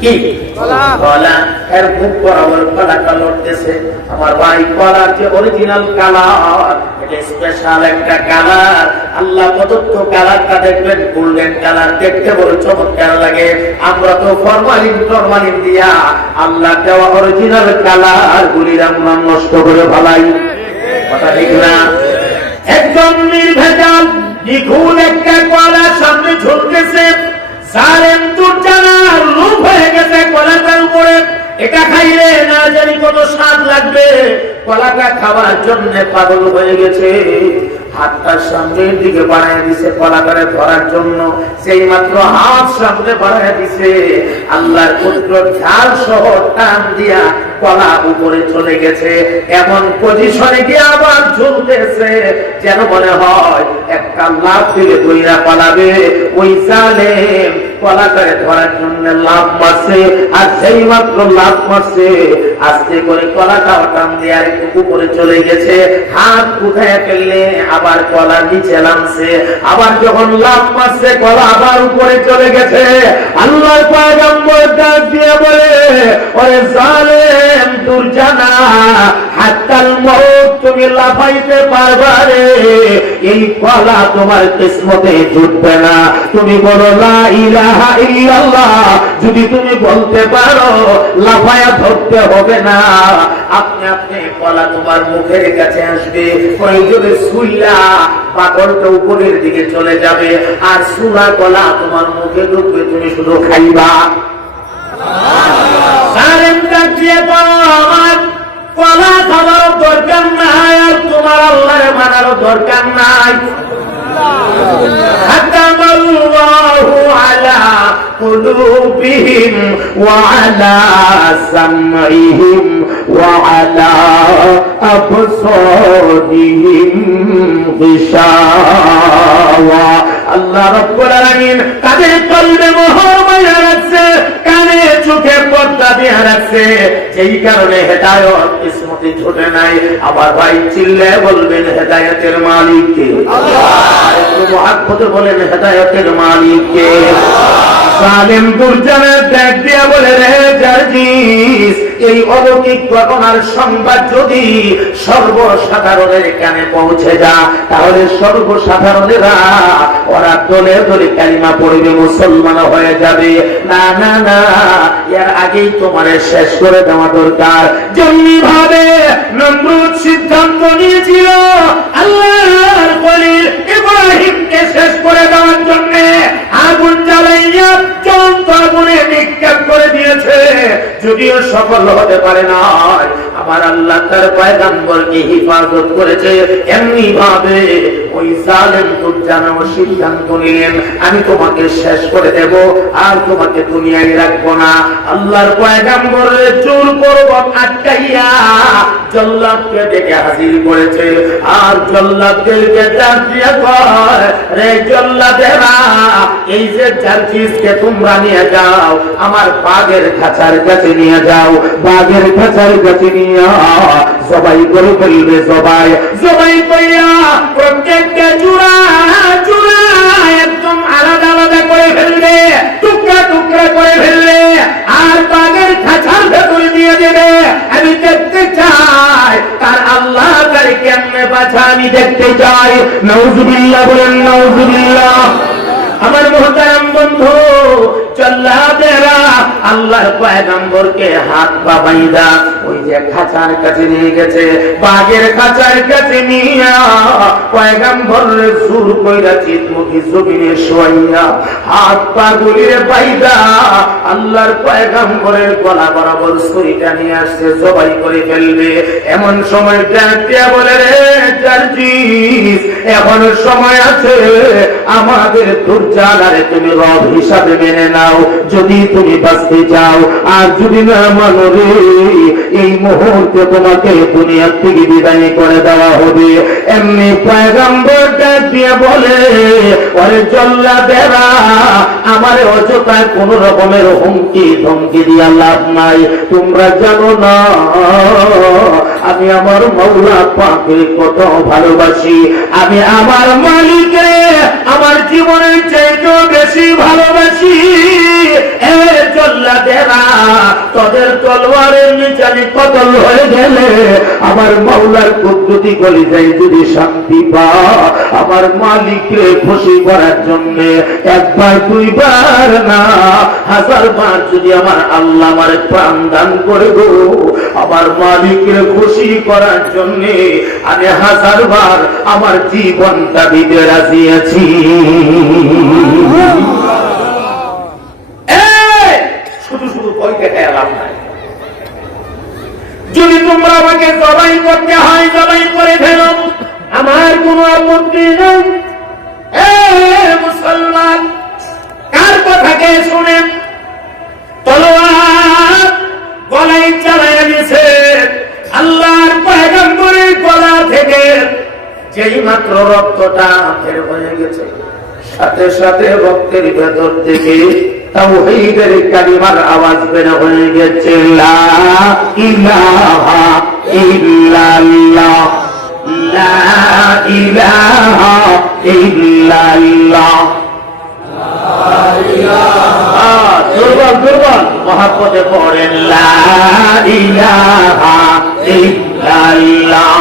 কি কলা? এর মুখ বরাবর কলাটা লড়তেছে। আমার ভাই কলার যে অরিজিনাল কালার, এটা স্পেশাল একটা কালার। আল্লাহ প্রদত্ত কালারটা দেখবেন গোল্ডেন কালার, দেখতে বড় চমৎকার লাগে। আমরা তো ফরমালিন দিয়া আল্লাহ দেওয়া অরিজিনাল কালার গুলির আমরা নষ্ট করে ফেলাই, কথা ঠিক না? একদম নির্ভেজাল নিখুঁত একটা কলা সামনে ঝুলতেছে, জালেম দুরজানার লোভ হয়ে গেছে কলাটার উপরে। এটা খাইলে না জানি কত স্বাদ লাগবে, কলাটা খাওয়ার জন্য পাগল হয়ে গেছে। হাতটা সামনের দিকে বাড়ায় দিছে কলাটারে ধরার জন্য। সেই মাত্র হাত সামনে বাড়ায় দিছে, আল্লাহর কুদরত ঝাল সহ টান দিয়া কলা উপরে চলে গেছে। এমন পজিশনে গিয়ে আবার ঝুলতেছে যেন মনে হয় একটা লাফ দিলে দইরা পালাবে। ওই জালেম কলাটারে ধরার জন্য লাফ মারছে, আর সেই মাত্র লাফ মারছে আস্তে করে কলাটাও টান দিয়ে আর একটু উপরে চলে গেছে। হাত উঠায় ফেললে আবার কলা নিচে নামছে, আবার যখন লাফ মারছে কলা আবার উপরে চলে গেছে। আল্লাহর পয়গম্বর ডাক দিয়ে বলে, ওরে জালেম দুরজানা, হাত্তাল মউত তুমি লাফাইতে পারবা রে, এই কলা তোমার কিসমতে জুটবে না। তুমি বলো লা ইলাহা ইল্লাল্লাহ, যদি তুমি বলতে পারো লাফায়া ধরতে হবে না, আপনি আপনি কলা তোমার মুখের কাছে আসবে। ওই যদি সুইলা পাকড়টা উপরের দিকে চলে যাবে, আর সুরা কলা তোমার মুখে ঢুকবে, তুমি শুধু খাইবা। আমার কলা খাওয়ার দরকার নাই, আর তোমার আল্লাহর মানার দরকার নাই। খাতামাল্লাহু আলা কুলুবিহিম ওয়া আলা সামঈহিম ওয়া আলা আবসারিহিম গিশাওয়া। আল্লাহ রাব্বুল আলামিন তাদের কলবে মোহর মাইরা রাখছে, কানে চোখে পর্দা দিয়ে রাখছে, যেই কারণে হেদায়েত কিসমতে ঝুটে নাই। আবার ভাই চিল্লায় বলবেন হেদায়েতের মালিক কে? আল্লাহ। একটু মুহাব্বতে বলেন হেদায়েতের মালিক কে? জালেম দুরজানা ডাক দিয়া বলে, রে জার্জিস, এই অলৌকিক ঘটনার সংবাদ যদি সর্বসাধারণের কানে পৌঁছে যা, তাহলে সর্বসাধারণেরা ওরা দলে দলে কালিমা পড়বে, মুসলমান হয়ে যাবে। না না না, এর আগেই তোমার শেষ করে দেওয়া দরকার। যেমনি ভাবে নমরুদ সিদ্ধান্ত নিয়েছিল আল্লাহর খলিল ইব্রাহিমকে শেষ করে দেওয়ার জন্য, আগুন জ্বালাইয়া জ্বলন্ত আগুনে নিক্ষেপ করে দিয়েছে, যদিও সফল হতে পারে না। আমার আল্লাহ তার পয়গম্বরকে হিফাজত করেছে। এমনি ভাবে ওই জালেম দুরজানাও সিদ্ধান্ত নিলেন, আমি তোমাকে শেষ করে দেব, আর তোমাকে দুনিয়ায় রাখবো না। আল্লাহর পয়গম্বরের চুল করব আটকাইয়া জল্লাদকে ডেকে হাজির করেছে, আর জল্লাদদেরকে ডাক দিয়া কয়, রে জল্লাদেরা, এই যে জার্জিসকে তোমরা নিয়ে যাও, আমার বাঘের খাঁচার কাছে নিয়ে যাও, বাঘের খাঁচার কাছে নিয়ে জবাই করে ফেলবে। জবাই জবাই কইয়া প্রত্যেকটা জুড়া জুড়া একদম আলাদা আলাদা করে ফেলবে, টুকরা টুকরা করে ফেলবে, আর বাঘের খাঁচার ভেতরে দিয়ে দেবে। আমি দেখতে চাই তার আল্লাহ তার কেমনে বাঁচা, আমি দেখতে চাই। নাউজুবিল্লাহ বলেন, নাউজুবিল্লাহ। আমার মুহতারাম বন্ধু, জল্লাদেরা আল্লাহর পয়গম্বরকে হাত পা বাইন্ধা ওই যে খাঁচার কাছে নিয়ে গেছে, বাঘের খাঁচার কাছে নিয়ে পয়গম্বরের জোর কইরা চিতমুখী জমিনে শোয়াইয়া হাত পা গুলিয়ে বাইন্ধা আল্লাহর পয়গম্বরের গলা বরাবর ছুরিটা নিয়ে আসছে, জবাই করে ফেলবে। এমন সময় ডাক দিয়া বলে, রে জার্জিস, এখনো সময় আছে, আমাদের দুরজানারে তুমি রব হিসাবে মেনে নাও, যদি তুমি বাঁচতে চাও। আর যদি না মানো রে, এই মুহূর্তে তোমাকে দুনিয়া থেকে বিদায় করে দেওয়া হবে। এমনি পয়গম্বর ডাক দিয়ে বলে, ওরে জল্লাদেরা, আমার অযথা কোন রকমের হুমকি ধমকি দিয়া লাভ নাই। তোমরা জানো না আমি আমার মাওলা পাকে কত ভালোবাসি, আমি আমার মালিককে আমার জীবনের চাইতেও বেশি ভালোবাসি। এ জল্লাদেরা, তোদের তলোয়ারের নিচানি কতল হয়ে গেলে আমার মাওলার কুদরতি কলিজায় যদি শান্তি পা, আমার মালিককে খুশি করার জন্য একবার দুইবার না 1000 বার যদি আমার আল্লাহ আমার প্রাণ দান করে গো, আমার মালিককে খুশি করার জন্য আমি 1000 বার আমার জীবনটা দিতে রাজি আছি। শুধু শুধু কইতে লাভ নাই। যদি তোমরা আমাকে জবাই করতে হয় জবাই করে ফেলো, আমার কোনো আপত্তি নেই। মুসলমান, কার কথাকে শুনেন? তলোয়ার গলায় চালাইয়া দিয়েছে। আল্লাহর পয়গম্বরের গলা থেকে যেই মাত্র রক্তটা বের হয়ে গেছে, সাথে সাথে রক্তের ভেতর থেকে তাওহীদের কালিমার আওয়াজ বের হয়ে গেছে, লা ইলাহা ইল্লাল্লাহ, লা ইলাহা ইল্লাল্লাহ। দুর্বল দুর্বল মহাপদে পড়েন, লা ইলাহা ইল্লাল্লাহ,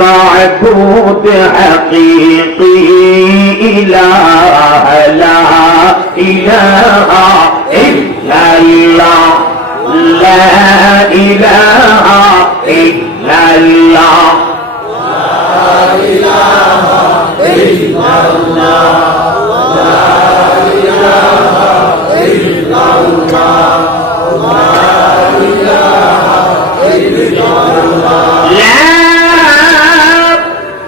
معبود حقيقي إله لا إله إلا الله، لا إله إلا الله، لا إله إلا الله، لا إله إلا الله، لا إله إلا الله.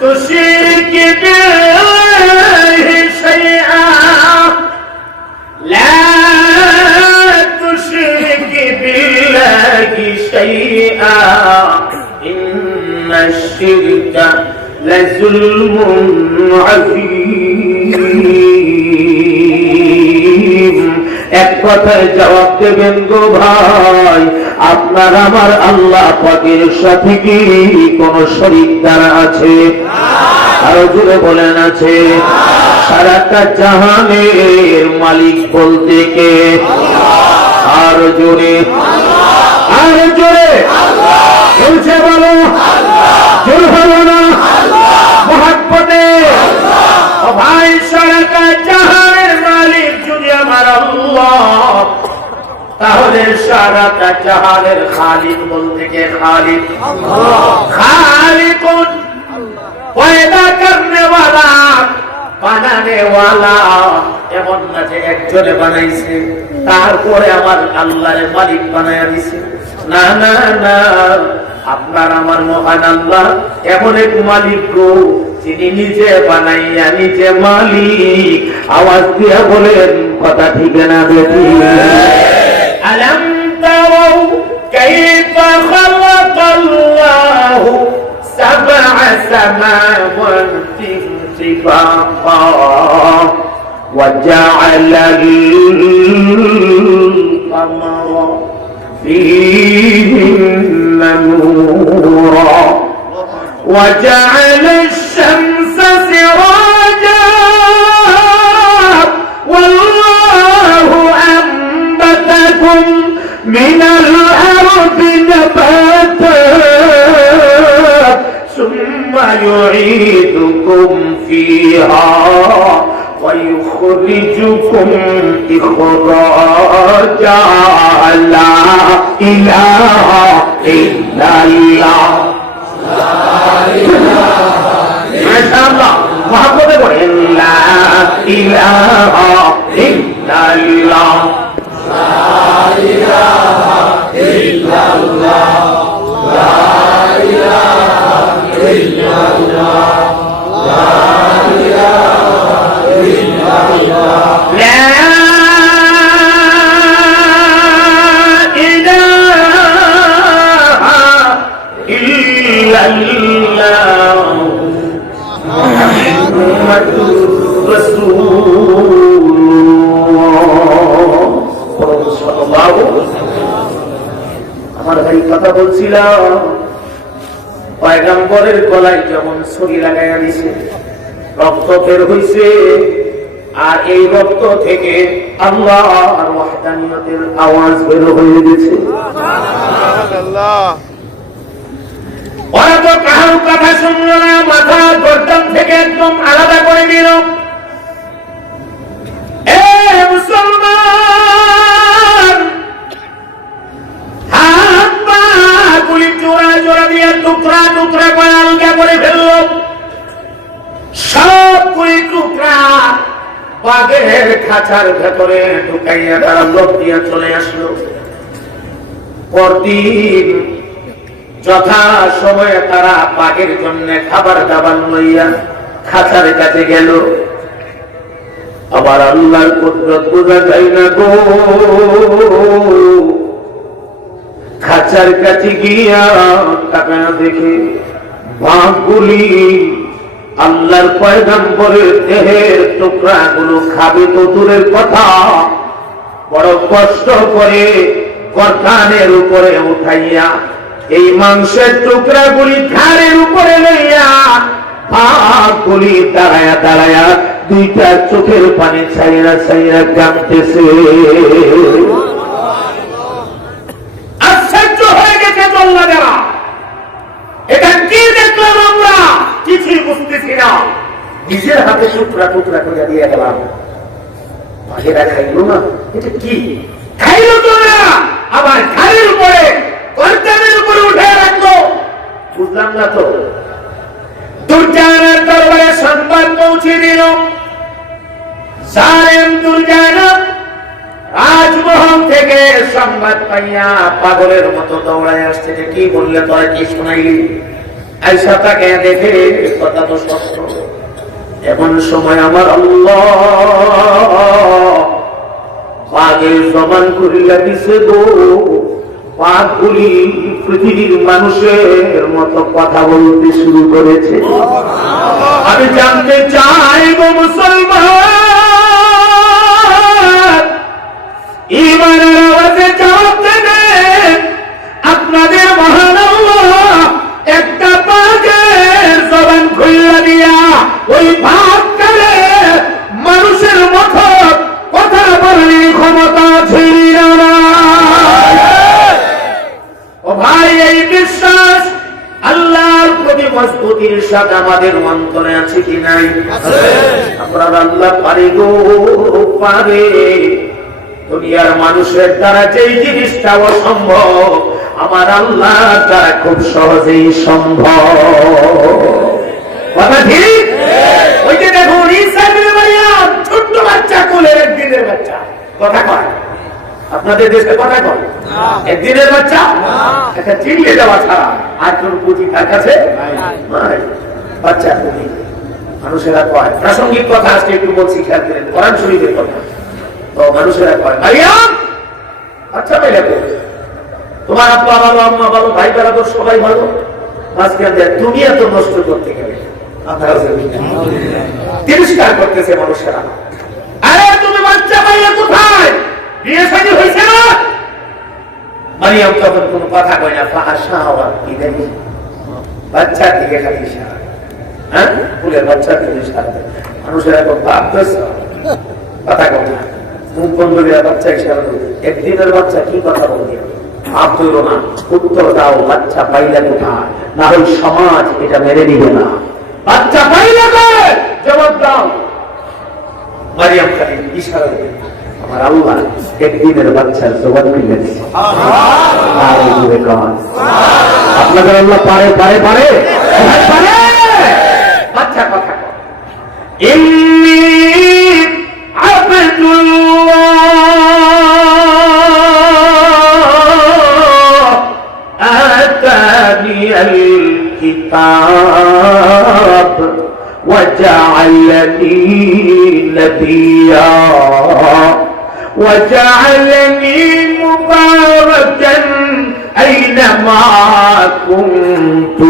تشرك بالله شيئا، لا تشرك بالله شيئا، إن الشرك لظلم عظيم. এক কথায় জবাব দেবেন গো ভাই, আপনার আমার আল্লাহ পাকের সাথে কি কোন শরীক দ্বারা আছে? আরো জোরে বলেন আছে? সারাটা জাহানের মালিক বলতে কে? আর জোরে, আর জোরে বলছে বলো, জোর হলো না মহাব্বতে। ও ভাই, সারাটা জাহানের মালিক যদি আমার আল্লাহ, তাহলে সারাটা জাহানের খালিক বলতে কে? খালিক, খালিকুন পয়দা করনে ওয়ালা, বানানে ওয়ালা। এমন না যে একজনে বানাইছে তারপরে আমার আল্লাহর মালিক বানায়া দিছে। না না না, আপনার আমার মহান আল্লাহ এমন এক মালিক গো, যিনি নিজে বানাইয়া নিজে মালিক। আওয়াজ দিয়া বলেন, কথা ঠিক না বেটি? আলম তারাউ কাইফা খালাকাল্লাহু সাবআ সামাওয়াতিন তিবাকা ওয়া জাআলাল কামারা ফীহিন্না নূরা ওয়া জাআলাশ শামসা সিরাজা ওয়াল্লাহু আনবাতাকুম মিনাল আরদি নাবাতা সুম্মা يعيدكم فيها ويخرجكم إخراجا لا إله إلا الله. ما شاء الله মহব্বতে বলেন লা ইলাহা ইল্লাল্লাহ লা ইলাহা ইল্লাল্লাহ লা ইলাহা ইল্লাল্লাহ লা ইলাহা ইল্লাল্লাহ লা আমার ভাই কথা বলছিলাম, পয়গম্বরের গলায় যেমন ছড়ি লাগাইয়া দিছে, রক্ত বের হইছে, আর এই রক্ত থেকে আল্লাহ আর ওয়াহদানিয়তের আওয়াজ বের হয়ে গেছে। ওরা তো কারোর কথা শুনলো না, মাথা গর্দান থেকে একদম আলাদা করে দিল। মুসলমান, হাত পা গুলি জোড়া জোড়া দিয়ে টুকরা টুকরা করে আলগা করে ফেলল। সবগুলি টুকরা বাঘের খাঁচার ভেতরে ঢুকাইয়া তারা লোক দিয়ে চলে আসলো। পরদিন যথা সময়ে তারা বাঘের জন্য খাবার দাবার লইয়া খাঁচার কাছে গেল। আবার আল্লাহর কুদরত বোঝা যায় না গো, খাঁচার কাছে গিয়া তাকায়া দেখে বাঘগুলি আল্লাহর পয়গম্বরের দেহের টুকরা গুলো খাবে তো দূরের কথা, বড় কষ্ট করে গর্দানের উপরে উঠাইয়া এই মাংসের টুকরা গুলি ঘাড়ের উপরে লইয়া বাঘগুলি দাঁড়ায়া দাঁড়ায়া দুইটা চোখের পানি ছাইরা ছাইরা কাঁদতেছে। আশ্চর্য হয়ে গেছে জল্লাদেরা, এটা কি দেখলাম আমরা, কিছুই বুঝতেছি না। নিজের হাতে টুকরা টুকরা করে দিয়ে গেলাম, বাঘেরা খাইলো না, এটা কি খাইলো তো না, আবার ঘাড়ের উপরে গর্দানের উপরে উঠে রাখলো, বুঝলাম না তো। দুর্জানের দরবারে সংবাদ পৌঁছে দিল। জালেম দুর্জানা রাজমহল থেকে সংবাদ পাইয়া পাগলের মতো দৌড়ায় আসছে, যে কি বললে তোরা, কি শোনাইলি? আয়েশা তাকে দেখে, কথা তো সত্য। এমন সময় আমার আল্লাহ বাঘের জবান করিয়া দিছে গো, বাঘগুলি পৃথিবীর মানুষের মতো কথা বলতে শুরু করেছে। আমি জানতে চাই গো মুসলমান, ঈমানের আওয়াজে জবাব দেবেন। আপনাদের মহান আল্লাহ একটা বাঘের জবান খুইলা দিয়া ওই বাঘটারে মানুষের মতো কথা বলার ক্ষমতা ছিল না। ও ভাই, এই বিশ্বাস আল্লাহর প্রতি মজবুতির সাথে আমাদের অন্তরে আছে কি নাই? আমরা আল্লাহ পারি গো, পারে। দুনিয়ার মানুষের দ্বারা যেই জিনিসটা অসম্ভব, আমার আল্লাহ দ্বারা খুব সহজেই সম্ভব। কথা ঠিক? ওই যে দেখুন, ঈসা ইবনে মারইয়াম, ছোট্ট বাচ্চা, কোলের একদিনের বাচ্চা, কথা কয়। আপনাদের দেশে কথা কয় একদিনের বাচ্চা, একটা চিনিয়ে যাওয়া ছাড়া আর কোন পুঁজি তার কাছে নাই। বাচ্চা পুঁজি মানুষেরা কয়। প্রাসঙ্গিক কথা আজকে একটু বলছি, খেয়াল করেন, কোরআন শরীফের কথা। তো মানুষেরা কয়, মারইয়াম আচ্ছা পাইলে তোমার আব্বা ভালো, আম্মা ভালো, ভাই বেড়াদর সবাই ভালো, মাঝখানে তুমি এত নষ্ট করতে গেলে। তিরস্কার করতেছে মানুষেরা। আরে তুমি বাচ্চা পাইলে কোথায়? বিয়ে শাদী হয়েছে না? মারইয়াম তখন কোন কথা কয় না। বাচ্চার দিকে খালি ইশারা, হ্যাঁ, ফুলের বাচ্চার দিকে ইশারা। মানুষেরা ভাবতেছে কথা কয় না, মুখ বন্ধ করে বাচ্চা ইশারা করবে। একদিনের বাচ্চা কি কথা বলবে? ভাব তৈল না, উত্তর দাও, বাচ্চা পাইলে কোথায়? না হয় সমাজ এটা মেনে নিবে না। বাচ্চা পাইলে জবাব দাও। মারইয়াম খালি ইশারা দেবে। আমার আল্লাহ একদিনের বাচ্চার জবান খুলে দিয়েছে। আপনাদের আল্লাহ পারে পারে পারে পারে বাচ্চা কথা। ইন্নী আবদুল্লাহ আতানিয়াল কিতাব وجعلني نبيا وجعلني مباركا أينما كنت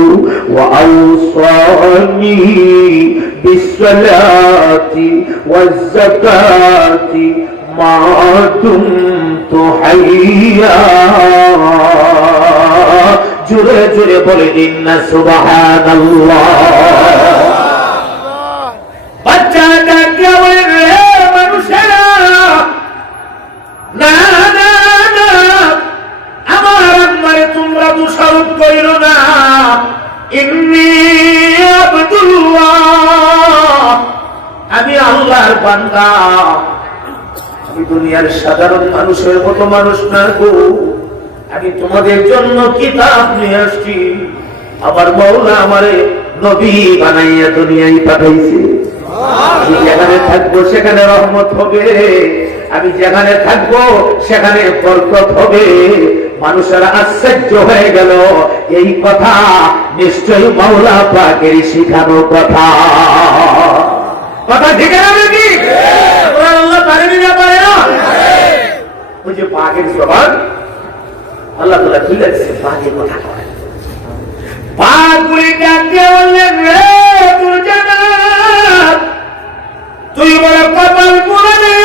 وأوصاني بالصلاة والزكاة ما دمت حيا জোরে জোরে বলে দিন না সুবহানাল্লাহ। বাচ্চাটা কেবল রে মানুষেরা, না না না, আমার আম্মারে তোমরা দোষারোপ কইরো না। ইন্নী আবদুল্লাহ, আমি আল্লাহর বান্দা, আমি দুনিয়ার সাধারণ মানুষের মতো মানুষ না গো। আমি তোমাদের জন্য কিতাব নিয়ে আসছি। আমার মাওলা আমারে নবী বানাইয়া দুনিয়ায় পাঠাইছে। আমি যেখানে থাকবো সেখানে রহমত হবে, আমি যেখানে থাকবো সেখানে বরকত হবে। মানুষেরা আশ্চর্য হয়ে গেল, এই কথা নিশ্চয়ই মাওলা পাকের শিখানো কথা। কথা ঠিক না নাকি? আল্লাহ পারেনি না পারে না? ওই যে পাকের জবান আল্লাহ তাআলা খুলে দিয়েছে, পাকের কথা কয়। পাক বলে ডাকে বললেন, রে তোর জান্নাত, তুই বড় কপাল পোড়া রে,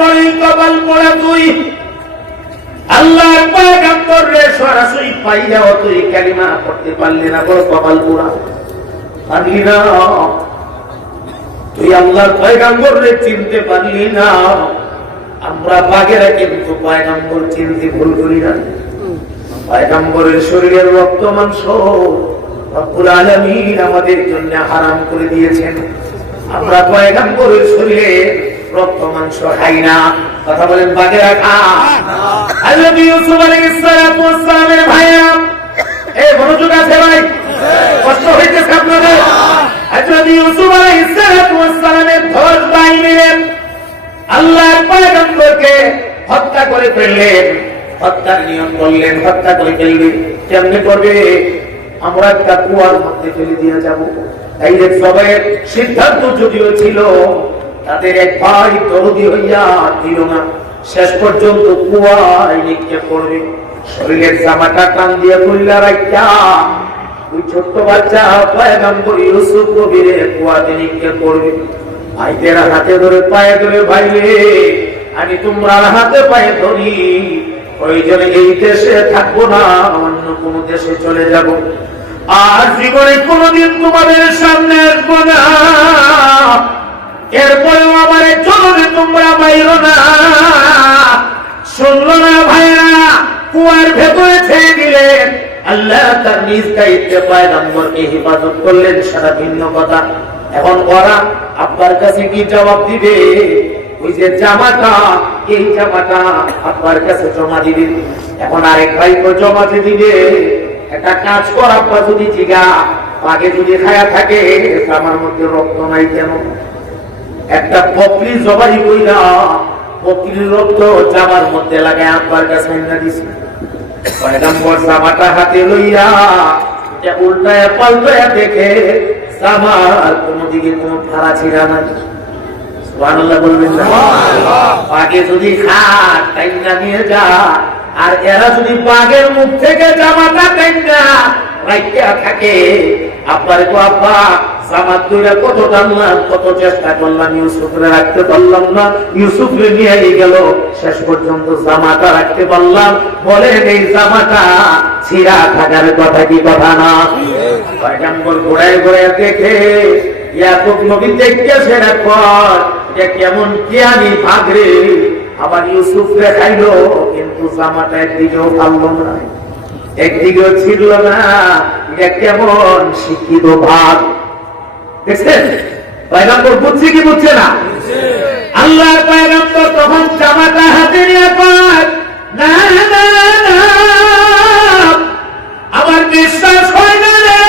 বড় কপাল পোড়া তুই। আল্লাহর পয়গম্বর রে সরাসরি পাইয়াও তুই কালিমা পড়তে পারলি না, বড় কপাল পোড়া। পারলি না, তুই আল্লাহর পয়গম্বর রে চিনতে পারলি না। আমরা বাগেরা কিন্তু পয়গম্বর চিনতে ভুল করি না। পয়গম্বরের শরীরের রক্ত মাংস রব্বুল আলামিন আমাদের জন্য হারাম করে দিয়েছেন। আমরা পয়গম্বরের শরীরে রক্ত মাংস খাই না। কথা বলেন বাগেরা খা। হযরত ইউসুফ আলাইহিস সালাতু ওয়াস সালামের ভাইরা, এই মনোযোগ আছে ভাই? কষ্ট হইতেছে আপনাদের? হযরত ইউসুফ আলাইহিস সালাতু ওয়াস সালামের 10 ভাই মিলে আল্লাহর পয়গম্বরকে হত্যা করে ফেললেন। হত্যার নিয়ম করলেন, হত্যা করে ফেললেন। কেমনে করবে? আমরা একটা কুয়ার মধ্যে ফেলে দিয়ে যাব। এই যে সবাইয়ের সিদ্ধান্ত যদিও ছিল, তাদের এক ভাই দরদি হইয়া দিল না, শেষ পর্যন্ত কুয়ায় নিক্ষেপ করবে। শরীরের জামাটা টান দিয়ে খুললা রাখা ওই ছোট্ট বাচ্চা পয়গম্বর ইউসুফ নবীরে কুয়াতে নিক্ষেপ করবে। ভাইদের হাতে ধরে পায়ে ধরে, ভাইরে আমি তোমরা হাতে পায়ে ধরি, প্রয়োজনে এই দেশে থাকবো না, অন্য কোন দেশে চলে যাব। আর জীবনে কোনদিন তোমাদের সামনে আসবো না। এরপরেও আমার চলনে তোমরা বাইরো না। শুনলো না ভাইরা, কুয়ার ভেতরে ছেড়ে দিলেন। আল্লাহ তার নিজ দায়িত্বে পয়গম্বরকে হেফাজত করলেন, সারা ভিন্ন কথা। এখন ওরা আব্বার কাছে কি জবাব দিবে? ওই যে জামাটা, এই জামাটা আব্বার কাছে জমা দিবে। এখন আরেক ভাইকে জমাতে দিবে। একটা কাজ কর, আব্বা যদি জিগা আগে যদি খায়া থাকে, আমার মধ্যে রক্ত নাই কেন? একটা বকরি জবাই কইরা বকরির রক্ত জামার মধ্যে লাগায় আব্বার কাছে এনে দিছে। পয়গম্বর জামাটা হাতে লইয়া এটা উল্টায় পাল্টায় দেখে জামার কোন দিকে কোনো ধারা ছিঁড়া নাই। সুবহানাল্লাহ বলবেন না? আগে যদি খাট টাইনা নিয়ে যা, আর এরা যদি বাঘের মুখ থেকে জামাটা টাইনা রাইখা থাকে, আব্বার কো আব্বা জামাত দুইটা কত টানলাম, কত চেষ্টা করলাম, ইউসুফরে রাখতে পারলাম না, ইউসুফরে নিয়ে গেল, শেষ পর্যন্ত জামাটা রাখতে পারলাম। বলেন এই জামাটা ছিঁড়া থাকার কথা কি কথা না? পয়গম্বর ঘোড়ায় ঘোড়ায় দেখে, ইয়াকুব নবী দেখতেছে না, এটা কেমন জ্ঞানী ভাগ রে। আবার ইউসুফ দেখাইলো, কিন্তু জামাটা একদিকেও পারলো না, একদিকেও ছিড়ল না। এটা কেমন শিক্ষিত ভাগ দেখছেন? পয়গম্বর বুঝছে কি বুঝছে না? আল্লাহর পয়গম্বর তখন জামাটা হাতে নিয়ে কয়, না না না, আমার বিশ্বাস হয় না রে,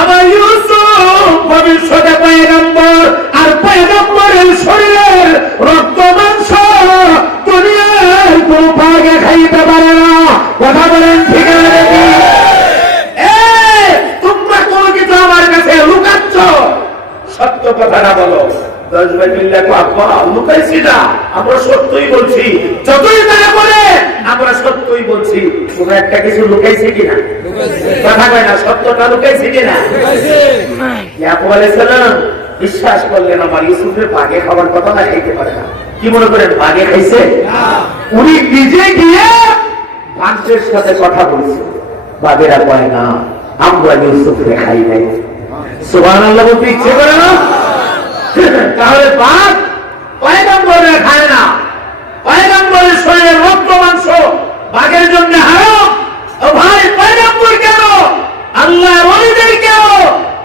আমার ইউসুফ ভবিষ্যতে পয়গম্বর আলহামদুলিল্লাহ আব্বা লুকাইছি না, আমরা সত্যই বলছি, যতই তারা বলে আমরা সত্যই বলছি। কোন একটা কিছু লুকাইছে কিনা? কথা কয় না, সত্যটা লুকাইছে কিনা? ইয়াকুব আলাইহিস সালাম বিশ্বাস করলেন আমার ইউসুফের বাগে খাবার কথা না, খাইতে পারে না। কি মনে করেন বাগে খাইছে? উনি নিজে গিয়ে বাঘের সাথে কথা বলছে। বাঘেরা কয় না আমরা ইউসুফকে খাই নাই। সুবহানাল্লাহ বলতে ইচ্ছে করে না? তাহলে বাঘ পয়গম্বরের খায় না, পয়গম্বরের শরীরের রক্ত মাংস বাঘের জন্য হারাম। ও ভাই, পয়গম্বর কেন আল্লাহ ওলিদের কেউ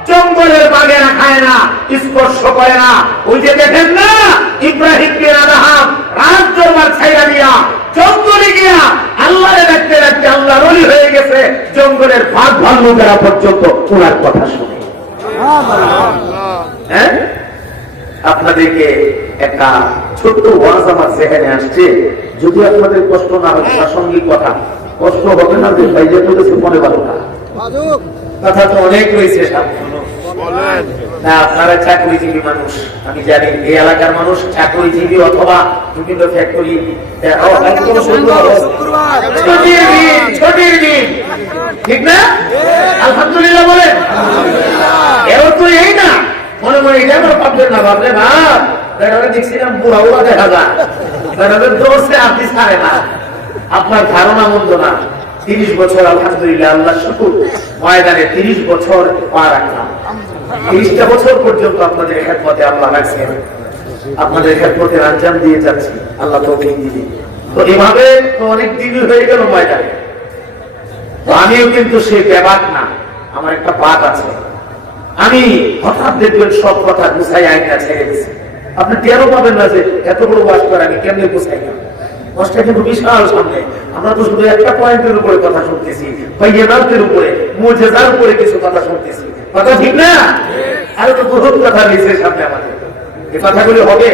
জঙ্গলের বাঘেরা খায় না, স্পর্শ করে না। ওই যে দেখেন না ইব্রাহিম বিন আদহাম রাত দরবার ছাইরা দিয়া জঙ্গলে গিয়া আল্লাহরে ডাকতে ডাকতে আল্লাহর ওলি হয়ে গেছে। জঙ্গলের বাঘ ভাল্লুকেরা পর্যন্ত ওনার কথা শুনে। হ্যাঁ, আপনাদেরকে একটা ছোট্ট ওয়াজ আমার জেহেনে আসছে। যদি আপনাদের কষ্ট না হয়, প্রাসঙ্গিক কথা, কষ্ট হবে না যে ভাই যে বলেছে 15-12টা কথা তো অনেক রয়েছে। না, আপনারা চাকরিজীবী মানুষ, আমি জানি এই এলাকার মানুষ চাকরিজীবী অথবা বিভিন্ন ফ্যাক্টরি, ছুটির দিন, ঠিক না? আলহামদুলিল্লাহ বলেন। এও তো এই না মনে মনে এটা আমার ভাবলেন না, ভাবলেন না দেখছিলাম বুড়া বুড়া দেখা যায়, দোষে আপনি ছাড়ে না। আপনার ধারণা মন্দ না। 30 বছর আলহামদুলিল্লাহ, আল্লাহ শুকুর, ময়দানে 30 বছর পা রাখলাম। 30টা বছর পর্যন্ত আপনাদের খেদমতে আল্লাহ রাখছেন, আপনাদের খেদমতের আঞ্জাম দিয়ে যাচ্ছি আল্লাহ তৌফিক দিবেন। তো এভাবে তো অনেক দিন হয়ে গেল ময়দানে। তো আমিও কিন্তু সেই ব্যাপার না, আমার একটা বাদ আছে। আমি হঠাৎ দেখবেন সব কথা গুছাই আইনা ছেড়ে দিচ্ছি। আপনি টেরও পাবেন না যে এত বড় ওয়াজ করে আমি কেমনে গুছাই না। কষ্টটা কিন্তু বিশাল সামনে। আমরা তো শুধু একটা পয়েন্টের উপরে কথা শুনতেছি, বাইয়াতের উপরে, মুজিজার উপরে কিছু কথা শুনতেছি। কথা ঠিক না? আরো তো বহুত কথা রয়েছে সামনে আমাদের। এই কথাগুলি হবে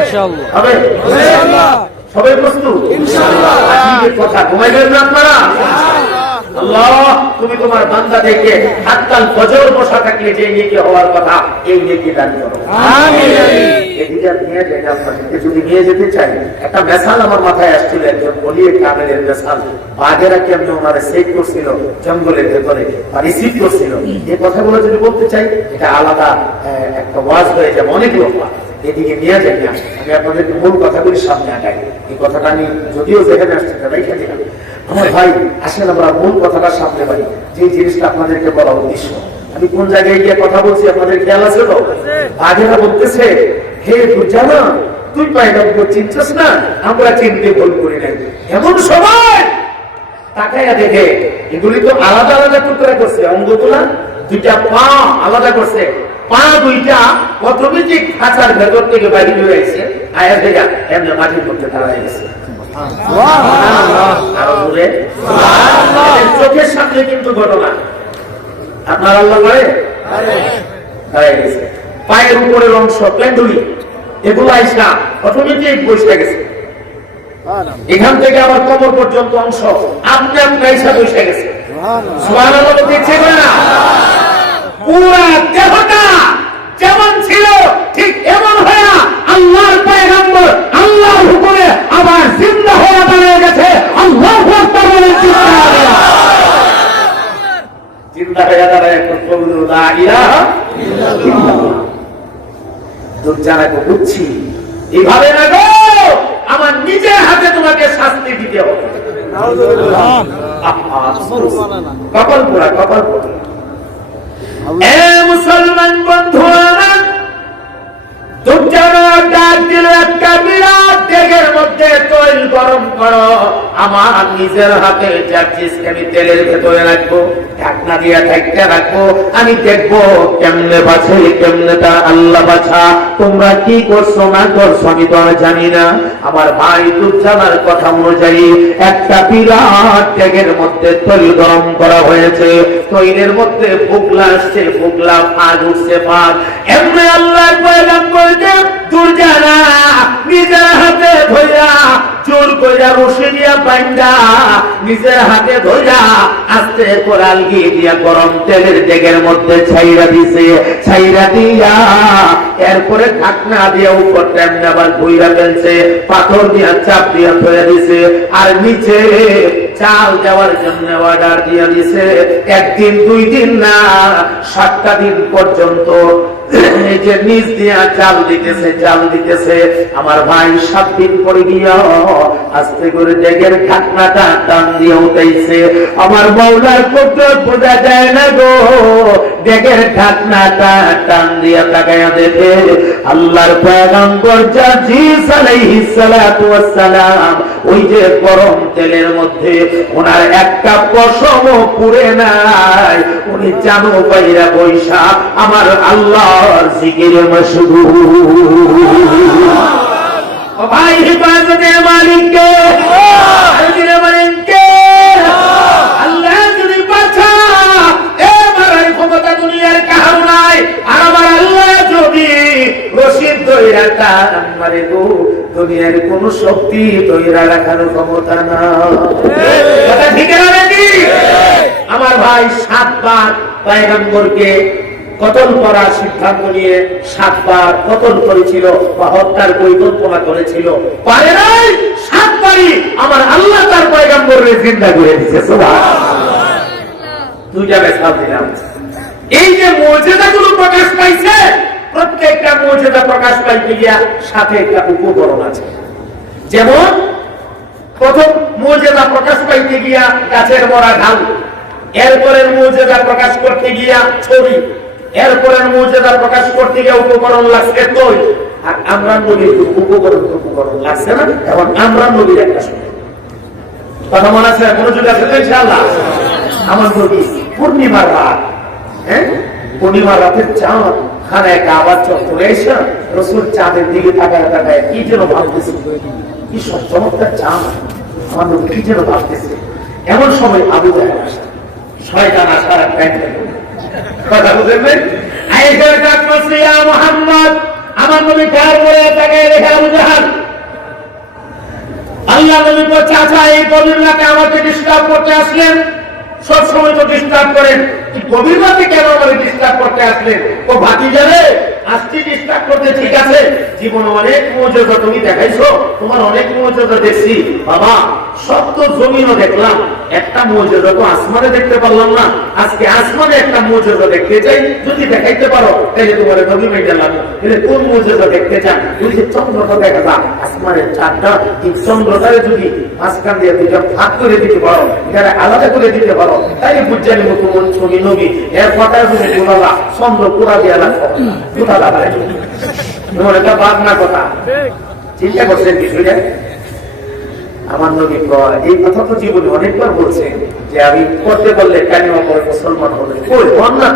ইনশাআল্লাহ, হবে ইনশাআল্লাহ। সবাই প্রস্তুত ইনশাআল্লাহ? আজকের কথা ঘুমাই গেলেন না আপনারা? আল্লাহ, তুমি তোমার বান্দাদেরকে হাত্তাল ফজর বসা থাকলে যে নেকি হওয়ার কথা, এই নেকি দান করো। আমিন। এদিকে নিয়ে যাই আপনাদেরকে, যদি নিয়ে যেতে চাই, একটা মেসাল আমার মাথায় আসছিল, একজন বলিয়ে কামেলের মেসাল। বাঘেরা কেমনি ওনারা সেট করছিল জঙ্গলের ভেতরে বা রিসিভ করছিল। এই কথাগুলো যদি বলতে চাই, এটা আলাদা একটা ওয়াজ হয়ে যাবে, অনেক লোক। এদিকে নিয়ে যাই না, আমি আপনাদেরকে মূল কথাগুলি সামনে আগাই। এই কথাটা আমি যদিও যেখানে আসছি তারাই খেতে না। আমার ভাই আসেন আমরা মূল কথাটা সামনে পাই, যে জিনিসটা আপনাদেরকে বলা উদ্দেশ্য। আমি কোন জায়গায় গিয়ে কথা বলছি আপনাদের খেয়াল আছে তো? আগেরা বলতেছে, হে দুর্জানা, তুই পয়গম্বর চিনছিস না? আমরা চিনতে ভুল করি নাই। এমন সময় তাকাইয়া দেখে এগুলি তো আলাদা আলাদা টুকরা করছে, অঙ্গ তো না, দুইটা পা আলাদা করছে। পা দুইটা অটোমেটিক খাঁচার ভেতর থেকে বাইরে হয়ে গেছে। আয়া দেখা এমনি মাটির মধ্যে দাঁড়ায় গেছে। চোখের সামনে কিন্তু ঘটনা। আপনার আল্লাহ করে পায়ের উপরের অংশ, পেন্ডুলি, এগুলো আইসা অটোমেটিক বসে গেছে। এখান থেকে আবার কোমর পর্যন্ত অংশ আপনি আপনি আইসা বসে গেছে। সুবহানাল্লাহ দেখছে না? পুরা দেহটা যেমন ছিল ঠিক এমন হয়ে আল্লাহর পয়গম্বর আল্লাহর হুকুমে আবার জিন্দা হয়ে দাঁড়িয়ে গেছে। আল্লাহু আকবার বলে জিন্দা হয়ে দাঁড়িয়ে বলল লা ইলাহা ইল্লাল্লাহ। দুর্জানাকে বুঝছি এইভাবে না গো, আমার নিজের হাতে তোমাকে শাস্তি দিতে হবে। কপাল পোড়া, কপাল পোড়া। এ মুসলমান বন্ধু আমার, দুর্জানা ডাক দিল, একটা বিরাট ডেগের মধ্যে তৈল গরম করো। আমার নিজের হাতে যাচ্ছিসকে আমি তেলের ভেতরে রাখবো, ঢাকনা দিয়ে ঢাকতে রাখবো। আমি দেখবো কেমনে বাঁচে, কেমনে তা আল্লাহ বাছা। তোমরা কি করছো না করছো আমি তো আর জানি না। আমার ভাই দুর্জানার কথা অনুযায়ী একটা বিরাট ডেগের মধ্যে তৈল গরম করা হয়েছে। তৈলের মধ্যে ফুগলা আসছে, ফুগলা ফাঁক উঠছে, ফাঁক। এমনি আল্লাহ পয়গম্বর দুর্জানা নিজের হাতে ধইরা জোর করে ধইরা রশি দিয়া বাইন্দা নিজের হাতে ধইরা আস্তে কোরাল গিয়ে দিয়া গরম তেলের ডেগের মধ্যে ছাইরা দিছে। ছাইরা দিয়া এরপরে ঢাকনা দিয়া উপরটা এমনি আবার ধইরা ফেলছে, পাথর দিয়া চাপ দিয়া ধরে দিছে, আর নিচে চাল দেওয়ার জন্য অর্ডার দিয়া দিছে। একদিন 2 দিন না 7টা দিন পর্যন্ত এই যে নিচ দিয়া চাল দিতেছে, চাল দিতেছে। আমার ভাই 7 দিন পরে গিয়া আস্তে করে ডেগের ঢাকনাটা টান দিয়ে উঠাইছে। আমার মাওলার কুদরত বোঝা যায় না গো, ডেগের ঢাকনাটা টান দিয়া তাকায়া দেখে আল্লাহর পয়গম্বর জিস আলাইহিস সালাতু ওয়াস সালাম ওই যে গরম তেলের মধ্যে ওনার একটা পশমও পুড়ে নাই। উনি জানো বাইরা বৈশা আমার আল্লাহর জিকিরে মশগুল। ও ভাই হিফাজতের মালিককে, জিকিরে মালিককে আল্লাহ যদি বাঁচা এবারে ক্ষমতা দুনিয়ার কারো নাই। আর আমার আল্লাহ যদি রশিদ ধইরা টান মারে গো, দুনিয়ার কোন শক্তি ধইরা রাখার ক্ষমতা না। কথা ঠিক না নাকি? আমার ভাই 7 বার পয়গম্বরকে কতল করার সিদ্ধান্ত নিয়ে 7 বার কতল করেছিল বা হত্যার পরিকল্পনা করেছিল, পারে নাই। 7 বারই আমার আল্লাহ তার পয়গম্বরকে জিন্দা করে দিয়েছে। সুবহানাল্লাহ। 2টা মিসাল দিলাম। এই যে মুজিজাগুলো প্রকাশ পাইছে, প্রত্যেকটা মুজিজা প্রকাশ পাইতে গিয়া সাথে একটা উপকরণ আছে। যেমন প্রথম মুজিজা প্রকাশ পাইতে গিয়া গাছের মরা ঢাল, এরপরের মুজিজা প্রকাশ করতে গিয়া ছড়ি, এরপরের মুজিজা প্রকাশ করতে গিয়া উপকরণ লাগছে তৈ। আর আমরা নবীর উপকরণ লাগছে না। এখন আমরা নবীর একটা শুনে কথা মনে আছে, মনোযোগ আছে তো ইনশাআল্লাহ। আমার নবী পূর্ণিমার রাত, পূর্ণিমার রাতের চাঁদ খানায় কাবার চত্বরে এসে রাসূল চাঁদের দিকে তাকায় তাকায় কি যেন ভাবতেছে, কি চমৎকার চাঁদ, আমার নবী কি যেন ভাবতেছে। এমন সময় আবু জাহেল আসে, শয়তান আসার কথা বুঝলেন। আয়েশা ডাক মারছে, ইয়া মুহাম্মদ। আমার নবী কার পরে তাকায় রেখে আবু জাহেল, আল্লাহ নবী তো চাচা এই গভীর রাতে আমাকে ডিস্টার্ব করতে আসলেন, সব সময় তো ডিস্টার্ব করেন, গভীর রাতে কেন আমাকে ডিস্টার্ব করতে আসলেন? ও ভাতিজা রে, আজকে ডিস্টার্ব করতে ঠিক আছে, জীবনে অনেক মুজিজা তুমি দেখাইছো, তোমার অনেক মুজিজা দেখছি বাবা, সব তো জমিনও দেখলাম, একটা মুজিজা তো আসমানে দেখতে পারলাম না, আজকে আসমানে একটা মুজিজা দেখতে চাই, যদি দেখাইতে পারো তাহলে তোমার নবী মেয়ে গেলাম। কোন মুজিজা দেখতে চান? যদি চন্দ্রটা দেখা যায়, আসমানের চাঁদটা এই চন্দ্রটারে যদি মাঝখান দিয়ে 2টা ভাগ করে দিতে পারো, এখানে আলাদা করে দিতে পারো, তাই বুঝজানি মতো ছবি নবী এর কথা শুনে বলা চন্দ্র পুরা দিয়ে রাখো কোথা লাগায় তোমার এটা বাদ না কথা চিন্তা করছেন কিছুটা? আমার নবী এই কথা তো জীবনে অনেকবার বলছেন যে আমি করতে বললে কালিমা পড়ে মুসলমান হলে কই বল না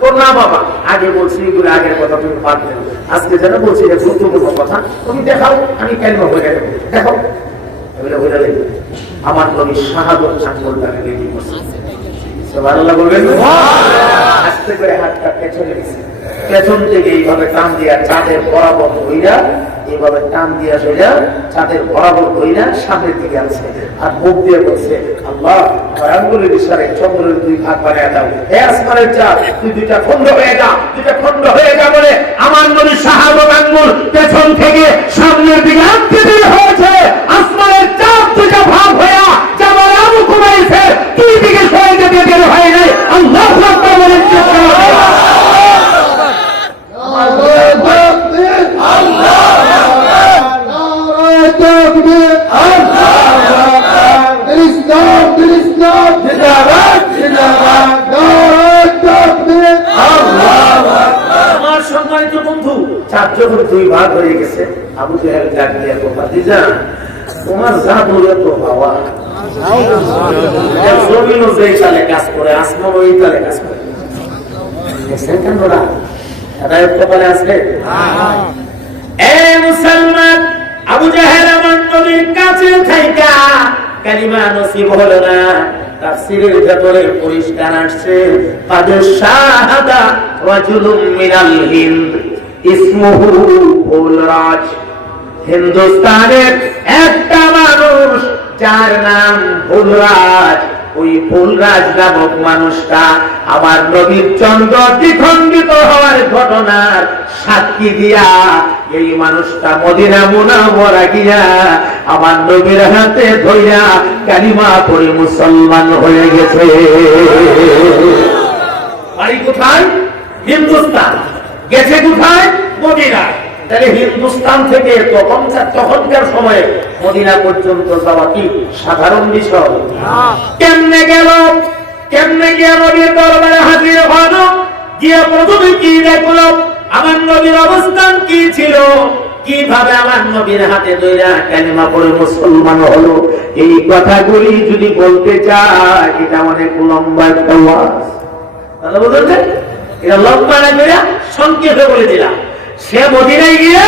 তো না বাবা, আগে বলছি এগুলো আগের কথা তুমি বাদ দেন, আজকে যেন বলছি যে গুরুত্বপূর্ণ কথা তুমি দেখাও, আমি কালিমা পড়ে দেবো, দেখো এগুলো বলে দেবো। আমার নবী শাহাদত আঙ্গুলটাকে রেডি করছে, সুবহানাল্লাহ বলবেন। আস্তে করে হাতটা পেছনে দিয়েছে, পেছন থেকে এইভাবে টান দিয়া চাঁদের বরাবর হইয়া, এইভাবে টান দিয়া সইয়া চাঁদের বরাবর হইয়া সামনের দিকে আছে, আর মুখ দিয়ে বলছে আল্লাহ আঙ্গুলের ইশারায় চন্দ্রের 2 ভাগ বানিয়ে দাও, হে আসমানের চাঁদ তুই 2টা খণ্ড হয়ে যা, 2টা খণ্ড হয়ে যা বলে আমার নবী শাহাদত আঙ্গুল পেছন থেকে সামনের দিকে আনতে দেরি হয়েছে, আসমানের চাঁদ 2টা ভাগ হয়ে যাবার আবু কুবাইছে, কি দিকে সরে যেতে দেরি হয় নাই। আল্লাহু আকবার বলেন। আমার সম্মানিত বন্ধু, চাঁদ যখন 2 ভাগ হয়ে গেছে, আবু জাহেল ডাক দিয়ে ভাতিজা তোমার জাদু এত বাবা, জমিনও যেই তালে কাজ করে, আসমান ওই তালে কাজ করে, মুসলমান। আবু জাহেল আমার নবীর কাছে থাইকা কালিমা নসিব হলো না, তাফসীরের ভেতরে পরিষ্কার আসছে কাদ শাহাদা রাজুলুম মিনাল হিন্দ ইসমুহু ফুলরাজ, হিন্দুস্তানের একটা মানুষ যার নাম ফুলরাজ, ওই ফুলরাজ নামক মানুষটা আমার নবীর চন্দ্র দ্বিখণ্ডিত হওয়ার ঘটনার সাক্ষী দিয়া এই মানুষটা মদিনা মুনাওয়ারা গিয়া আমার নবীর হাতে ধইরা কালিমা পড়ে মুসলমান হয়ে গেছে। বাড়ি কোথায়? হিন্দুস্তান। গেছে কোথায়? মদিনায়। তাহলে হিন্দুস্তান থেকে তখনকার সময়ে মদিনা পর্যন্ত যাওয়া কি সাধারণ বিষয়? কেমনে গেল? কেমনে গিয়ে নবীর দরবারে হাজির হলো? গিয়ে প্রথমে কি দেখলো? আমার নবীর অবস্থান কি ছিল? কিভাবে আমার নবীর হাতে ধইরা কালিমা পড়ে মুসলমান হলো? এই কথাগুলি যদি বলতে চাই এটা অনেক লম্বা একটা ওয়াজ। তাহলে বুঝলেন, এটা লম্বা না করে সংক্ষেপে বলে দিলাম। সে মদিনায় গিয়া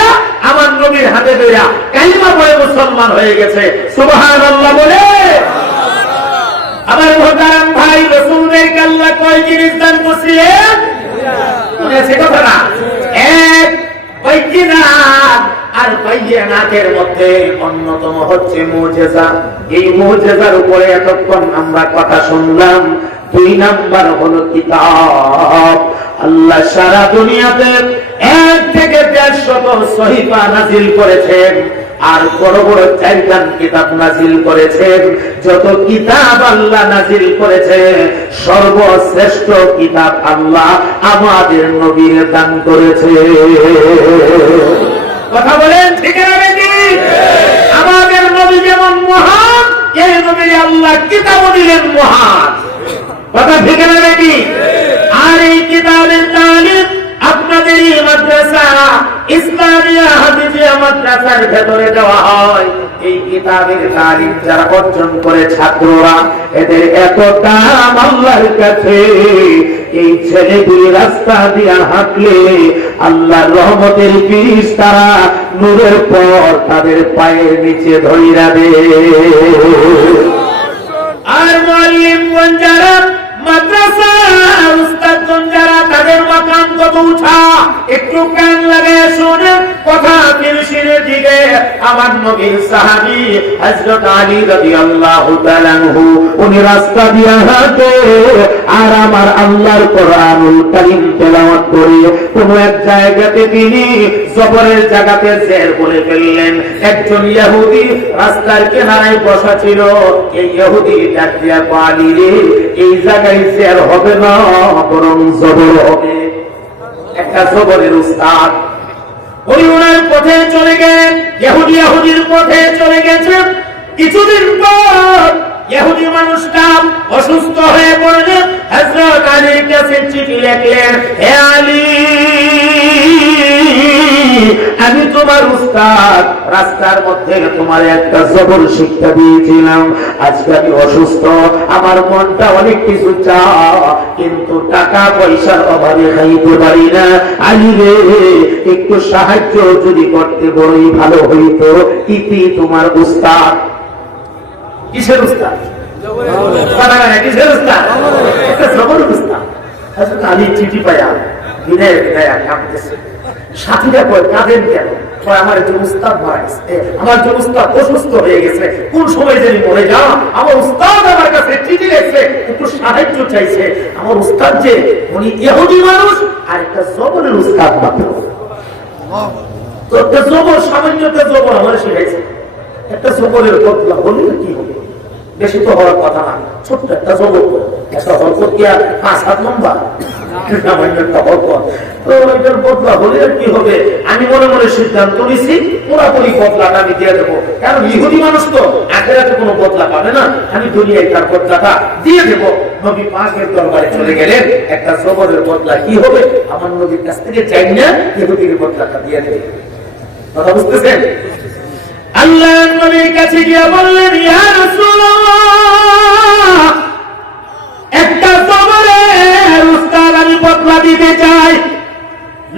আমার নবীর হাতে ধইরা কালিমা পড়ে মুসলমান হয়ে গেছে। সুবহানাল্লাহ বলে। আমার মুহতারাম ভাই, রাসূলদেরকে আল্লাহ কয় জিনিস দান করছিলেন? মনে আছে কথাটা? এক, বাইয়িনাত। আর বাইয়িনাতের মধ্যে অন্যতম হচ্ছে মুজিজা। এই মুজিজার উপরে এতক্ষণ আমরা কথা শুনলাম। 2 নাম্বার হলো কিতাব। আল্লাহ সারা দুনিয়াতে 1 থেকে 150 সহিফা নাজিল করেছেন, আর বড় বড় 4 কিতাব নাজিল করেছেন। যত কিতাব আল্লাহ নাজিল করেছে, সর্বশ্রেষ্ঠ কিতাব আল্লাহ আমাদের নবীর দান করেছে। কথা বলেন ঠিক না বেশি? আমাদের নবী যেমন মহান, এই নবীর আল্লাহ কিতাব দিলেন মহান। কথা ঠিক না বেশি? আর এই কিতাবের তালিম আপনাদের এই মাদ্রাসা ইসলামিয়া হাদিসিয়া মাদ্রাসার ভেতরে দেওয়া হয়। এই কিতাবের তালিম যারা অর্জন করে ছাত্ররা, এদের এত দাম আল্লাহর কাছে। এই ছেলেগুলি রাস্তা দিয়ে হাঁটলে আল্লাহর রহমতের বীজ তারা নূরের পর তাদের পায়ের নিচে ধইরা দে। আর মুআল্লিমগণ যারা, মাদ্রাসা উস্তাদগণ যারা, তাদের মাকাম কত উঠা। একটু কান লাগায় শুনে কথা ফিরসিনের দিকে। আমার নবীর সাহাবী হযরত আলী রাদিয়াল্লাহু তাআলা আনহু, উনি রাস্তা দিয়ে হাঁটে আর আমার আল্লাহর কোরআনুল কারীম তেলাওয়াত করে কোন এক জায়গাতে তিনি জবরের জায়গাতে জের বলে ফেললেন। একজন ইহুদি রাস্তার কিনারায় বসা ছিল। এই ইহুদি ডাক দিয়া কয়, আলী রে, এই জায়গায় জের হবে না, বরং জবর হবে। একটা জবরের উস্তাদ ওই ওনার পথে চলে গেলেন। ইহুদির পথে চলে গেছে। কিছুদিন পর ইহুদি মানুষটা অসুস্থ হয়ে পড়লেন। হযরত আলীর কাছে চিঠি লিখলেন, হে আলী, আমি তোমার উস্তাদ, রাস্তার মধ্যে তোমার একটা জবর শিক্ষা দিয়েছিলাম। আজকে আমি অসুস্থ, আমার মনটা অনেক কিছু চায়, কিন্তু টাকা পয়সার অভাবে খাইতে পারি না। আলী রে, একটু সাহায্য যদি করতে বড়ই ভালো হইতো। ইতি তোমার উস্তাদ। কিসের উস্তাদ? কিসের উস্তাদ? একটা জবর উস্তাদ। হযরত আলী চিঠি পায়া বিনয় কাঁদতেছে। সাথীরা কয়, কাঁদেন কেন? আমার যে উস্তাদ মারা গেছে, আমার যে উস্তাদ অসুস্থ হয়ে গেছে, কোন সময় জানি মরে যা, আমার উস্তাদ আমার কাছে চিঠি লিখছে, একটু সাহায্য চাইছে। আমার উস্তাদ যে উনি ইহুদি মানুষ, আর একটা জবরের উস্তাদ মাত্র। তো একটা জবর, সামান্য একটা জবর আমার শিখাইছে। একটা জবরের বদলা বলি কি হবে? বেশি তো হওয়ার কথা না, ছোট্ট একটা জবর। একটা হরকত কি আর 5 হাত লম্বা? আমি মনে মনে সিদ্ধান্ত নিছি, পুরাপুরি বদলাটা আমি দিয়ে দেবো। কারণ ইহুদি মানুষ তো আখিরাতে কোনো বদলা পাবে না, আমি দুনিয়ায় তার বদলাটা দিয়ে দেবো। নবী পাকের দরবারে চলে গেলেন, একটা জবরের বদলা কি হবে আমার নবীর কাছ থেকে চাই না, ইহুদির বদলাটা দিয়ে দেবে। কথা বুঝতেছেন? আল্লাহ নবীর কাছে গিয়ে বললেন, ইয়া রাসূলুল্লাহ, একটা জবরের উস্তাদ আমি বদলা দিতে চাই।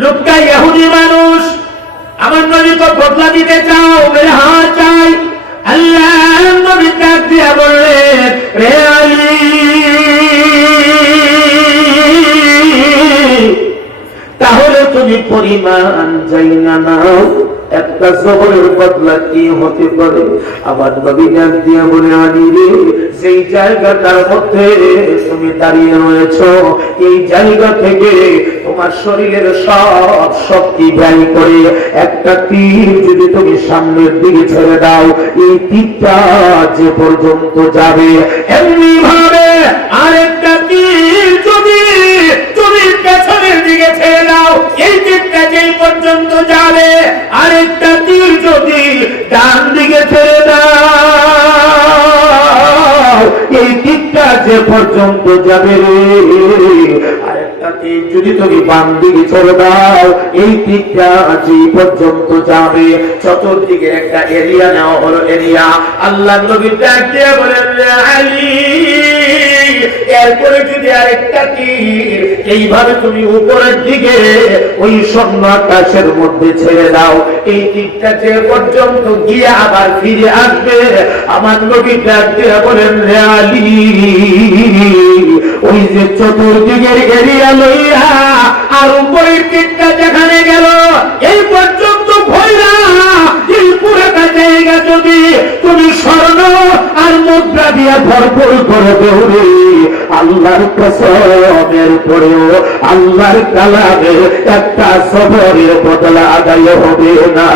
লোকটা ইহুদি মানুষ, আমার নবী তো বদলা দিতে চাও? বলে হ্যাঁ চাই। আল্লাহ নবী ডাক দিয়া বললেন, রে আলী, তাহলে তুমি পরিমাণ যাই না নাও, একটা একটা জবরের বদলা কি হতে পারে? আমার নবী ডাক দিয়ে বলে, আলী রে, সেই জায়গাটার মধ্যে তুমি দাঁড়িয়ে রয়েছো, এই জায়গা থেকে তোমার শরীরের সব শক্তি ব্যয় করে একটা তীর যদি তুমি সামনের দিকে ছেড়ে দাও, এই তীরটা যে পর্যন্ত যাবে, এমনি ভাবে আরেকটা তীর যদি তুমি পেছনের দিকে ছেড়ে দাও, এই তীরটা যেই পর্যন্ত যাবে, আরেকটা তীর যদি ডান দিকে ছেড়ে দাও, এই তীরটা যে পর্যন্ত যাবে রে, আরেকটা তীর যদি তুমি বাম দিকে ছেড়ে দাও, এই তীরটা যে পর্যন্ত যাবে। চতুর্দিকে একটা এরিয়া নেওয়া হলো, এরিয়া। আল্লাহ নবী ডাক দিয়ে বলেন, আলী, এরপরে যদি আরেকটা তীর এইভাবে তুমি উপরের দিকে ওই শূন্য আকাশের মধ্যে ছেড়ে দাও, এই তীরটা যে পর্যন্ত গিয়ে আবার ফিরে আসবে, আমার নবী ডাক দিয়ে বলেন, রে আলী, ওই যে চতুর্দিকের এরিয়া লইয়া আর উপরের তীরটা যেখানে গেল, এই পর্যন্ত ভয়রা এই পুরোটা জায়গা যদি তুমি স্বর্ণ আর মুদ্রা দিয়ে ভরপুর করে দেও রে, আল্লাহর কসমের পরেও আল্লাহর কালামের একটা সবরের বদলা আদায় হবে না।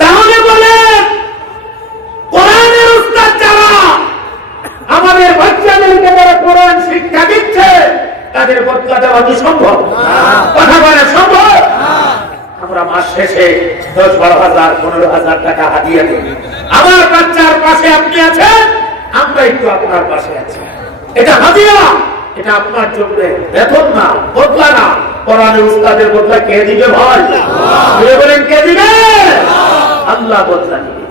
তাহলে বলে কোরআনের উস্তাদ যারা আমাদের বাচ্চাদেরকে যারা কোরআন শিক্ষা দিচ্ছে, তাদের বদলা দেওয়া কি সম্ভব? কথা বলে সম্ভব? আমরা মাস শেষে 10-12,000 15,000 টাকা হাতিয়ে দিই। আমার বাচ্চার পাশে আপনি আছেন, আমরা একটু আপনার পাশে আছি, এটা হাতিয়া, এটা আপনার জন্য বেতন না, বদলা না। কোরআনের উস্তাদের বদলা কে দিবে ভাই? বলেন কে দিবে? আল্লাহ বদলা দিবে।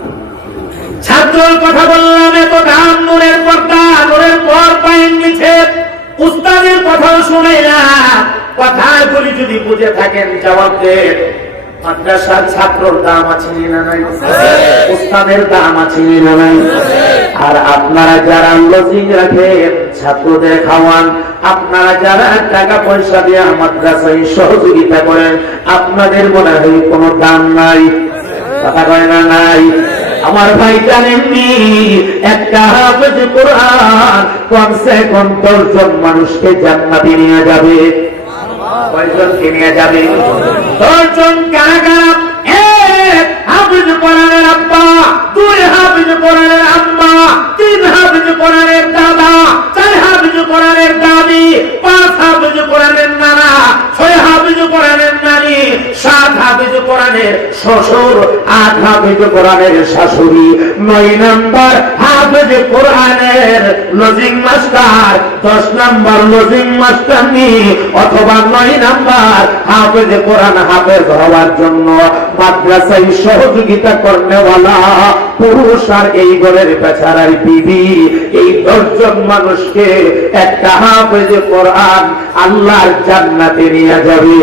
ছাত্রের কথা বললাম, এত দাম, নূরের পর্দা, নূরের পর পায়ের নিচে, উস্তাদের কথাও শুনে না। কথাগুলি যদি বুঝে থাকেন জবাব দেন, মাদ্রাসার ছাত্রর দাম আছে না নাই? উস্তাদের দাম আছে না নাই? আর আপনারা যারা লজিং রাখেন, ছাত্রদের খাওয়ান, আপনারা যারা টাকা পয়সা দিয়ে মাদ্রাসায় সহযোগিতা করেন, আপনাদের মনে হয় কোনো দাম নাই? কথা কয় না নাই? আমার ভাই জানেননি, একটা হাফেজ কোরআন কমসে কম 10 জন মানুষকে জান্নাতে নিয়ে যাবে। কয়জনকে নিয়ে যাবে? 10 জন। কারা কারা? 1 হাফেজ কোরআনের আব্বা, 2 হাফেজ কোরআনের আম্মা, 3 হাফেজ কোরআনের দাদা, 4 হাফেজ কোরআনের দাদি, 5 হাফেজ কোরআনের নানা, 6 হাফেজ কোরআনের নানি, 7 হাফেজ কোরআনের শ্বশুর, 8 হাফেজ কোরআনের শাশুড়ি, 9 নাম্বার হাফেজ কোরআনের লজিং মাস্টার, 10 নাম্বার লজিং মাস্টারনি, অথবা 9 নাম্বার হাফেজ কোরআন হাফেজ হওয়ার জন্য মাদ্রাসায় সহযোগিতা করনেওয়ালা পুরুষ আর এই ঘরের বেচারার বিবি, এই 10 জন মানুষকে একটা হাফেজ কোরআন আল্লাহর জান্নাতে নিয়ে যাবে।